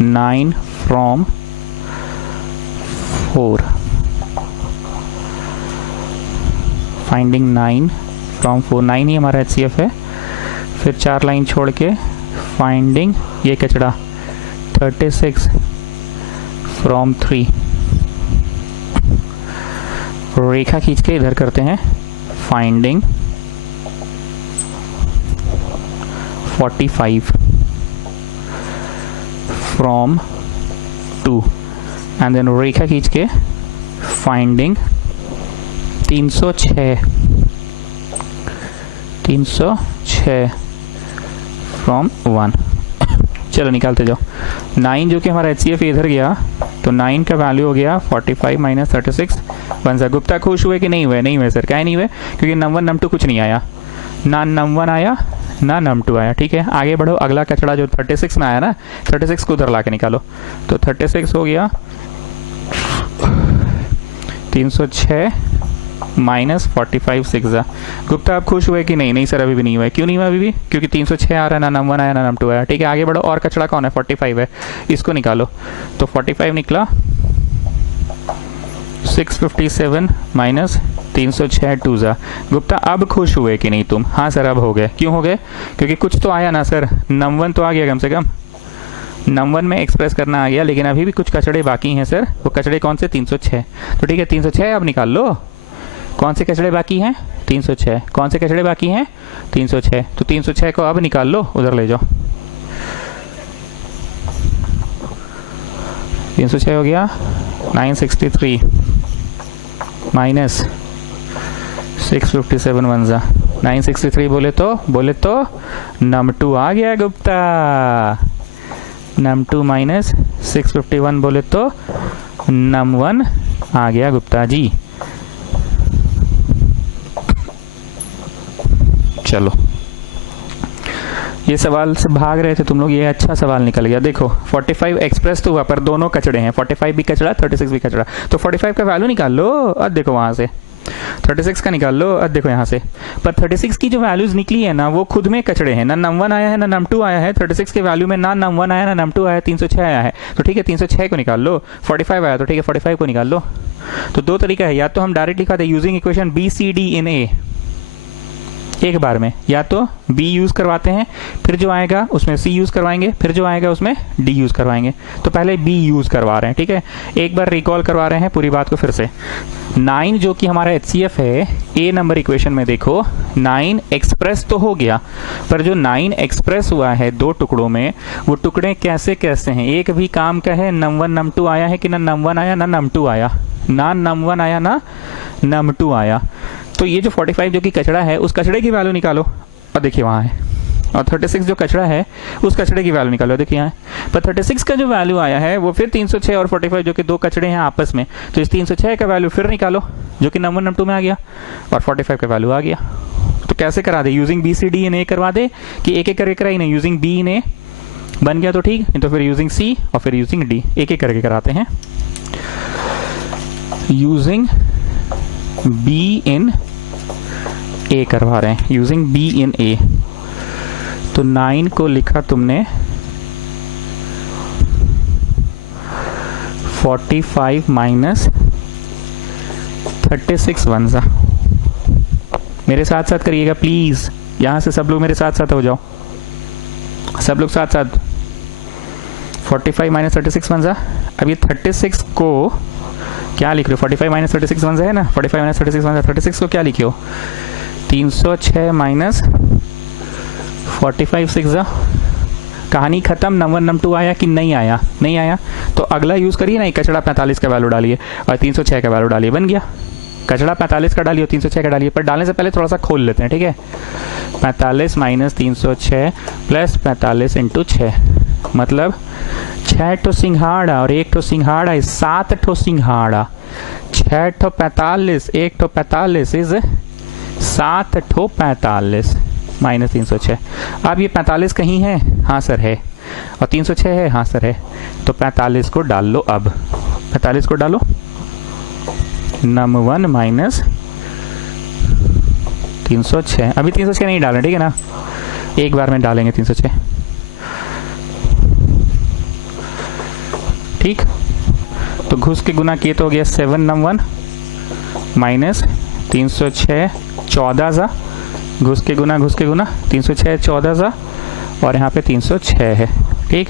9 from 4. Finding 9 from 4. 9 ही हमारा HCF है. फिर 4 लाइन छोड़ के फाइंडिंग ये कचड़ा 36 फ्रॉम 3. रेखा खींच के इधर करते हैं. फाइंडिंग 45 from 2 and then रेखा खींच के फाइंडिंग 306 from 1. चलो निकालते जाओ. 9 जो कि हमारा HCF इधर गया तो 9 का वैल्यू हो गया 45 माइनस 36 1. गुप्ता खुश हुए कि नहीं हुए? नहीं हुए सर. क्या नहीं हुए? क्योंकि नम 1 नम 2 कुछ नहीं आया. ना नम 1 आया ना नम 2 आया. ठीक है, आगे बढ़ो. अगला कचड़ा जो 36 में आया ना, 36 को उधर ला के निकालो. तो 36 हो गया 306 माइनस 45 6. गुप्ता आप खुश हुए कि नहीं? नहीं सर अभी भी नहीं हुआ. क्यों नहीं हुआ अभी भी? क्योंकि 306 आ रहा है, ना नम 1 आया ना नम 2 आया. ठीक है, आगे बढ़ो. और कचड़ा कौन है? 45 है, इसको निकालो. तो 45 निकला 657 माइनस 306 2 गुप्ता अब खुश हुए कि नहीं तुम? हाँ सर अब हो गए. क्यों हो गए? क्योंकि कुछ तो आया ना सर. नम 1 तो आ गया कम से कम. नम 1 में एक्सप्रेस करना आ गया, लेकिन अभी भी कुछ कचड़े बाकी हैं सर. वो कचड़े कौन से? 306. तो ठीक है 306 अब निकाल लो. कौन से कचड़े बाकी हैं? 306. कौन से कचड़े बाकी हैं? 306. तो 306 को अब निकाल लो, उधर ले जाओ. 306 हो गया 963 माइनस 657 1 963 बोले तो नम 2 आ गया गुप्ता. नम 2 माइनस 651 बोले तो नम 1 आ गया गुप्ता जी. चलो ये सवाल से भाग रहे थे तुम लोग, ये अच्छा सवाल निकल गया। देखो 45 एक्सप्रेस तो हुआ पर दोनों कचड़े हैं, 45 भी कचड़ा 36 भी कचड़ा, तो 45 का वैल्यू निकाल लो। अब देखो वहाँ से 36 का निकाल लो। अब देखो यहाँ से, पर 36 की जो वैल्यूज निकली है ना वो खुद में कचड़े हैं, ना नम 1 आया है ना नम 2 आया है। 36 के वैल्यू में ना नम 1 आया ना नम 2 आया, 306 आया है। तो ठीक है 306 को निकाल लो। 45 आया तो ठीक है 45 को निकाल लो। तो दो तरीका है, या तो हम डायरेक्ट लिखा था using equation B C D in A एक बार में, या तो b यूज करवाते हैं फिर जो आएगा उसमें c यूज करवाएंगे, फिर जो आएगा उसमें d यूज करवाएंगे। तो पहले b यूज करवा रहे हैं, ठीक है। एक बार रिकॉल करवा रहे हैं पूरी बात को फिर से। 9 जो कि हमारा HCF है a नंबर इक्वेशन में, देखो 9 एक्सप्रेस तो हो गया, पर जो 9 एक्सप्रेस हुआ है दो टुकड़ों में, वो टुकड़े कैसे कैसे हैं। एक भी काम का है नम 1 नम 2 आया है कि ना नम 1 आया ना नम 2 आया, ना नम 1 आया ना नम 2 आया। तो ये जो 45 जो कि कचड़ा है उस कचड़े की वैल्यू निकालो, और देखिए वहाँ है। और 36 जो कचड़ा है उस कचड़े की वैल्यू निकालो, देखिए यहाँ है। पर 36 का जो वैल्यू आया है वो फिर 306 और 45 जो कि दो कचड़े हैं आपस में, तो इस 306 का वैल्यू फिर निकालो जो कि नम 1 नम 2 में आ गया, और 45 का वैल्यू आ गया। तो कैसे करा दे, using B C D in ए करवा दे कि एक एक करके कराई नहीं, यूजिंग बी इन ए बन गया तो ठीक, तो फिर यूजिंग सी और फिर यूजिंग डी, एक एक करके कराते हैं। यूजिंग बी इन ए करवा रहे हैं, यूजिंग बी इन ए। तो 9 को लिखा तुमने 45 माइनस 36 वन सा। मेरे साथ साथ करिएगा प्लीज, यहां से सब लोग मेरे साथ साथ हो जाओ, सब लोग साथ साथ। 45 माइनस 36 वन सा। अब ये 36 को क्या लिख रहे हो, 45 माइनस 36 वन सा है ना, 45 माइनस 36 वन सा, 36 को क्या लिखे हो 306 माइनस 45 6 कहानी खत्म। नम 1 नम 2 आया कि नहीं आया, नहीं आया तो अगला यूज करिए ना, कचड़ा 45 का वैल्यू डालिए और 306 का वैल्यू डालिए, बन गया। कचड़ा 45 का डालिए 306 का डालिए, पर डालने से पहले थोड़ा सा खोल लेते हैं, ठीक है। 45 माइनस 306 प्लस 45 इंटू 6, मतलब 6 ठो सिंघाड़ा और 1 ठो सिंघाड़ा इज 7 ठो सिंघाड़ा। 6 ठो 45, 1 ठो 45 इज 7 ठो 45 माइनस 306। अब ये 45 कहीं है, हाँ सर है, और 306 है, हाँ सर है, तो 45 को डाल लो। अब 45 को डालो, नम 1 माइनस 306। अभी 306 नहीं डालें, ठीक है ना, एक बार में डालेंगे 306, ठीक। तो घुस के गुना किए तो हो गया 7 नम 1 माइनस 306 14 सा, घुस के गुना 306 14 सा, और यहाँ पे 306 है, ठीक।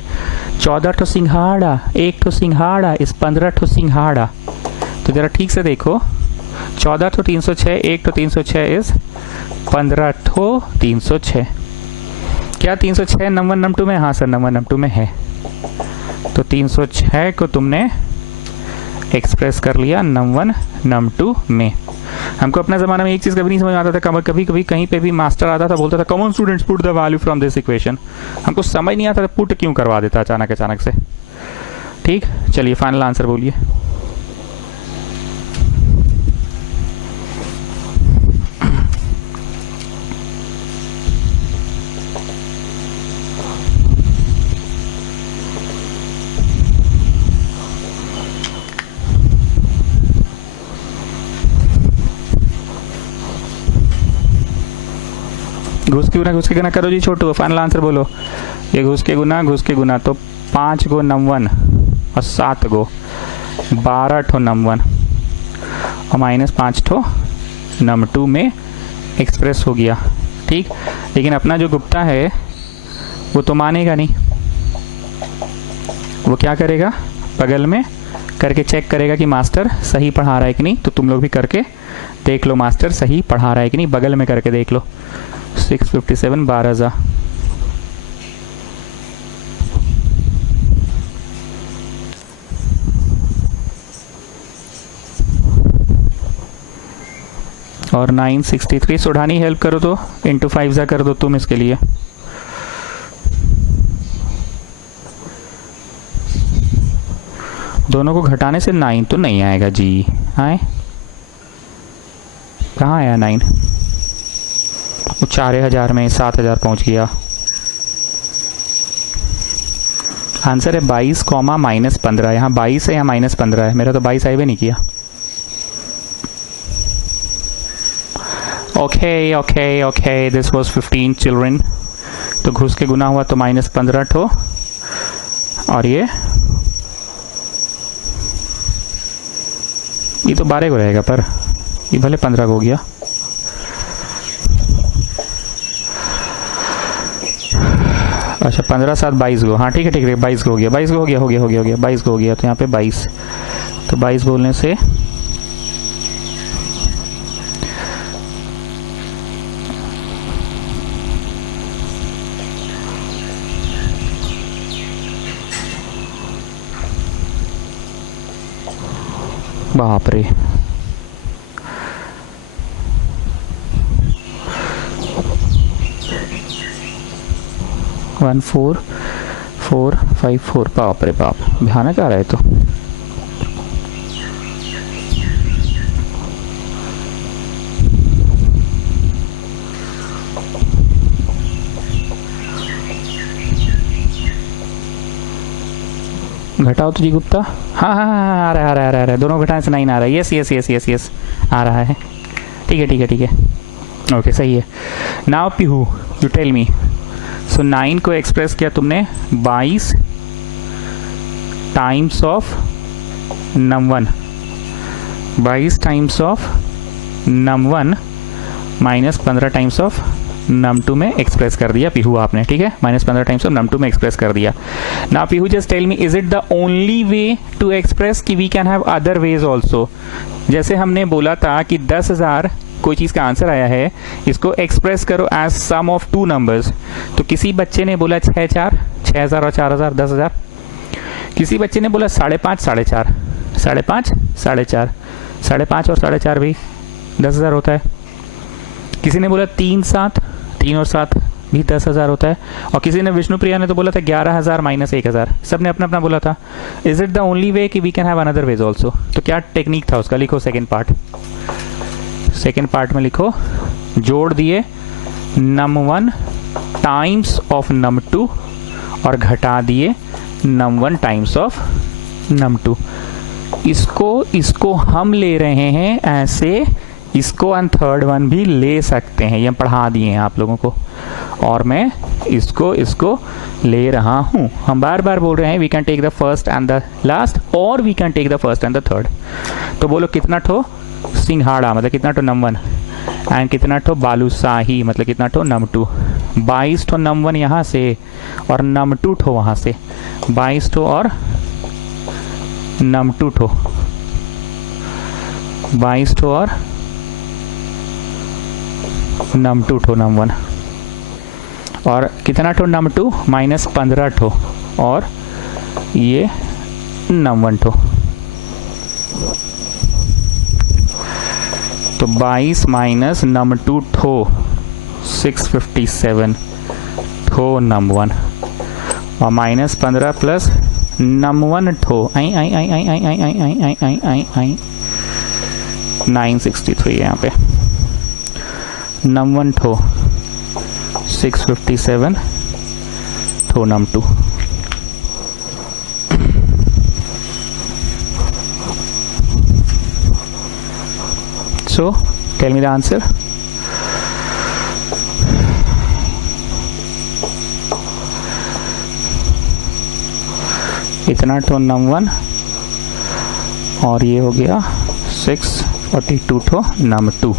14 ठो सिंघाड़ा, 1 ठो सिंघाड़ा इस 15 ठो सिंघाड़ा। तो जरा ठीक से देखो, 14 ठो 306, 1 ठो 306 इस 15 ठो 306। क्या 306 नम 1 नम 2 में, हाँ सर नम 1 नम 2 में है। तो 306 को तुमने एक्सप्रेस कर लिया नम 1 नम 2 में। हमको अपने ज़माने में एक चीज़ कभी नहीं समझ में आता था, कभी कभी कहीं पे भी मास्टर आता था बोलता था common students put the value from this equation. हमको समझ नहीं आता था पुट क्यों करवा देता अचानक से, ठीक। चलिए फाइनल आंसर बोलिए। घुस के गुना करो जी छोटू, फाइनल आंसर बोलो। ये घुस के गुना तो 5 गो नम 1 और 7 गो 12 ठो नम 1 और माइनस 5 ठो नम 2 में एक्सप्रेस हो गया, ठीक। लेकिन अपना जो गुप्ता है वो तो मानेगा नहीं, वो क्या करेगा, बगल में करके चेक करेगा कि मास्टर सही पढ़ा रहा है कि नहीं। तो तुम लोग भी करके देख लो मास्टर सही पढ़ा रहा है कि नहीं, बगल में करके देख लो। 657 12 जा, और 963 सुढ़ानी हेल्प करो तो इंटू 5 जा कर दो तुम इसके लिए। दोनों को घटाने से 9 तो नहीं आएगा जी, आए कहाँ आया 9, वो 4000 में 7000 पहुंच गया। आंसर है 22 कॉमा -15। यहाँ 22 है, यहाँ -15 है। मेरा तो 22 आई भी नहीं किया। Okay okay okay, this was 15 children. तो घुस के गुना हुआ तो -15 ठो, और ये तो 12 को रहेगा, पर ये भले 15 को हो गया। अच्छा 15 7 22 को, हाँ ठीक है 22 को हो गया, 22 को हो गया 22 को हो गया। तो यहाँ पे 22, तो 22 बोलने से बाप रे, वन 4 4 5 4। बाप रे बाप, भयानक आ रहा है। तो घटाओ तो जी गुप्ता। हाँ हाँ हाँ, आ रहा है। दोनों घटाने से 9 आ रहा है। यस आ रहा है। ठीक है। ओके सही है। Now Pihu, you tell me. So 9 को एक्सप्रेस किया तुमने 22 times of num1, 22 times of num1 -15 times of num2 में एक्सप्रेस कर दिया पीहू आपने, ठीक है। -15 टाइम्स ऑफ num2 में एक्सप्रेस कर दिया। Now Pihu just tell me, is it the only way to express कि we can have other ways also? जैसे हमने बोला था कि 10,000 कोई चीज़ का आंसर आया है, इसको एक्सप्रेस करो एज सम ऑफ 2 नंबर्स। तो किसी बच्चे ने बोला 6,000 और 4,000 10,000। किसी बच्चे ने बोला 5.5 4.5, 5.5 4.5, 5.5 और 4.5 भी 10,000 होता है। किसी ने बोला 3 7, 3 और 7 भी 10,000 होता है। और किसी ने, विष्णुप्रिया ने तो बोला था 11,000 - 1,000। सब ने अपना अपना बोला था। Is it the only way कि we can have another ways also? तो क्या टेक्निक था उसका? लिखो सेकेंड पार्ट में लिखो, जोड़ दिए num1 टाइम्स ऑफ num2 और घटा दिए num1 टाइम्स ऑफ num2। इसको हम ले रहे हैं ऐसे, इसको एंड थर्ड वन भी ले सकते हैं। ये हम पढ़ा दिए हैं आप लोगों को, और मैं इसको ले रहा हूं। हम बार बार बोल रहे हैं we can take the first and the last, और we can take the first and the third. तो बोलो कितना ठो सिंघाड़ा, मतलब कितना ठो num1, एंड कितना ठो बालूशाही, मतलब कितना ठो num2। 22 ठो num1 यहाँ से और num2 ठो वहाँ से, 22 ठो और num2 ठो, 22 ठो और num2 ठो num1, और कितना ठो num2 -15 ठो, और ये num1 ठो। तो 22 माइनस num2 ठो 657 ठो num1, और -15 प्लस num1 ठो 963 यहाँ पे, num1 ठो 657 ठो num2। So tell me the answer. इतना ठो num1 और ये हो गया 642 ठो num2,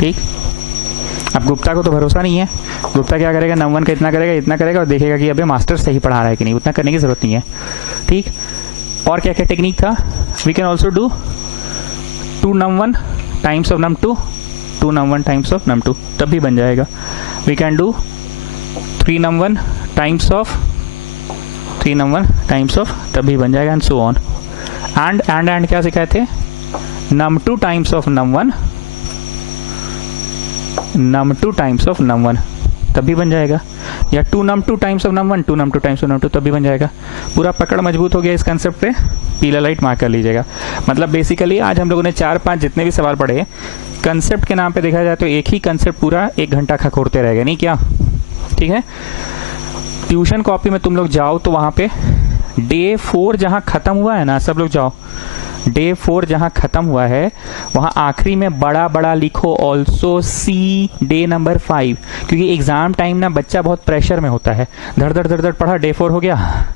ठीक। अब गुप्ता को तो भरोसा नहीं है। गुप्ता क्या करेगा, num1 का इतना करेगा और देखेगा कि अबे मास्टर सही पढ़ा रहा है कि नहीं। उतना करने की जरूरत नहीं है, ठीक। और क्या क्या टेक्निक था? We can also do 2 num1 times of num2, 2 num1 times of num2, तब भी बन जाएगा। We can do 3 num1 times of 3 num1 times of, तब भी बन जाएगा, एंड सो ऑन। एंड क्या सिखाए थे? num2 times of num1, num2 times of num1, तब भी बन जाएगा। या 2 num2 times of num1, 2 num2 times of num2, तब भी बन जाएगा। पूरा पकड़ मजबूत हो गया इस कंसेप्ट पे, पीला लाइट मार्क कर लीजिएगा। मतलब बेसिकली आज हम लोगों ने 4-5 जितने भी सवाल पढ़े, कंसेप्ट के नाम पे देखा जाए तो एक ही कंसेप्ट पूरा 1 घंटा खखोरते रहेगा, नहीं क्या? ठीक है। ट्यूशन कॉपी में तुम लोग जाओ तो वहाँ पे डे 4 जहां खत्म हुआ है ना, सब लोग जाओ, डे 4 जहां खत्म हुआ है वहां आखिरी में बड़ा बड़ा लिखो ऑल्सो सी डे नंबर 5, क्योंकि एग्जाम टाइम ना बच्चा बहुत प्रेशर में होता है, धड़ धड़ धड़ धड़ पढ़ा, डे 4 हो गया,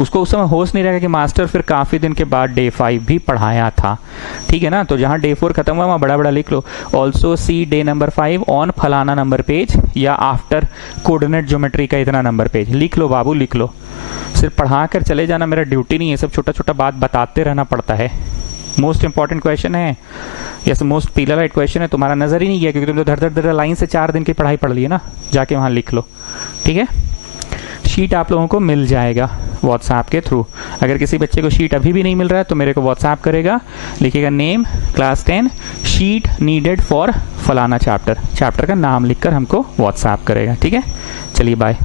उसको उस समय होश नहीं रहेगा कि मास्टर फिर काफी दिन के बाद डे 5 भी पढ़ाया था, ठीक है ना। तो जहां डे 4 खत्म हुआ वहां बड़ा बड़ा लिख लो also see the number 5 on फलाना नंबर पेज या आफ्टर कोऑर्डिनेट ज्योमेट्री का इतना नंबर पेज, लिख लो बाबू लिख लो। सिर्फ पढ़ा कर चले जाना मेरा ड्यूटी नहीं है, सब छोटा छोटा बात बताते रहना पड़ता है। मोस्ट इंपॉर्टेंट क्वेश्चन है, यस मोस्ट पीलराइट क्वेश्चन है, तुम्हारा नजर ही नहीं गया क्योंकि तुम तो धड़ धड़ धड़ लाइन से 4 दिन की पढ़ाई पढ़ ली है ना, जाके वहां लिख लो, ठीक है। शीट आप लोगों को मिल जाएगा व्हाट्सएप के थ्रू। अगर किसी बच्चे को शीट अभी भी नहीं मिल रहा है तो मेरे को व्हाट्सएप करेगा, लिखेगा name class 10 sheet needed for फलाना चैप्टर, चैप्टर का नाम लिखकर हमको व्हाट्सएप करेगा, ठीक है। चलिए बाय।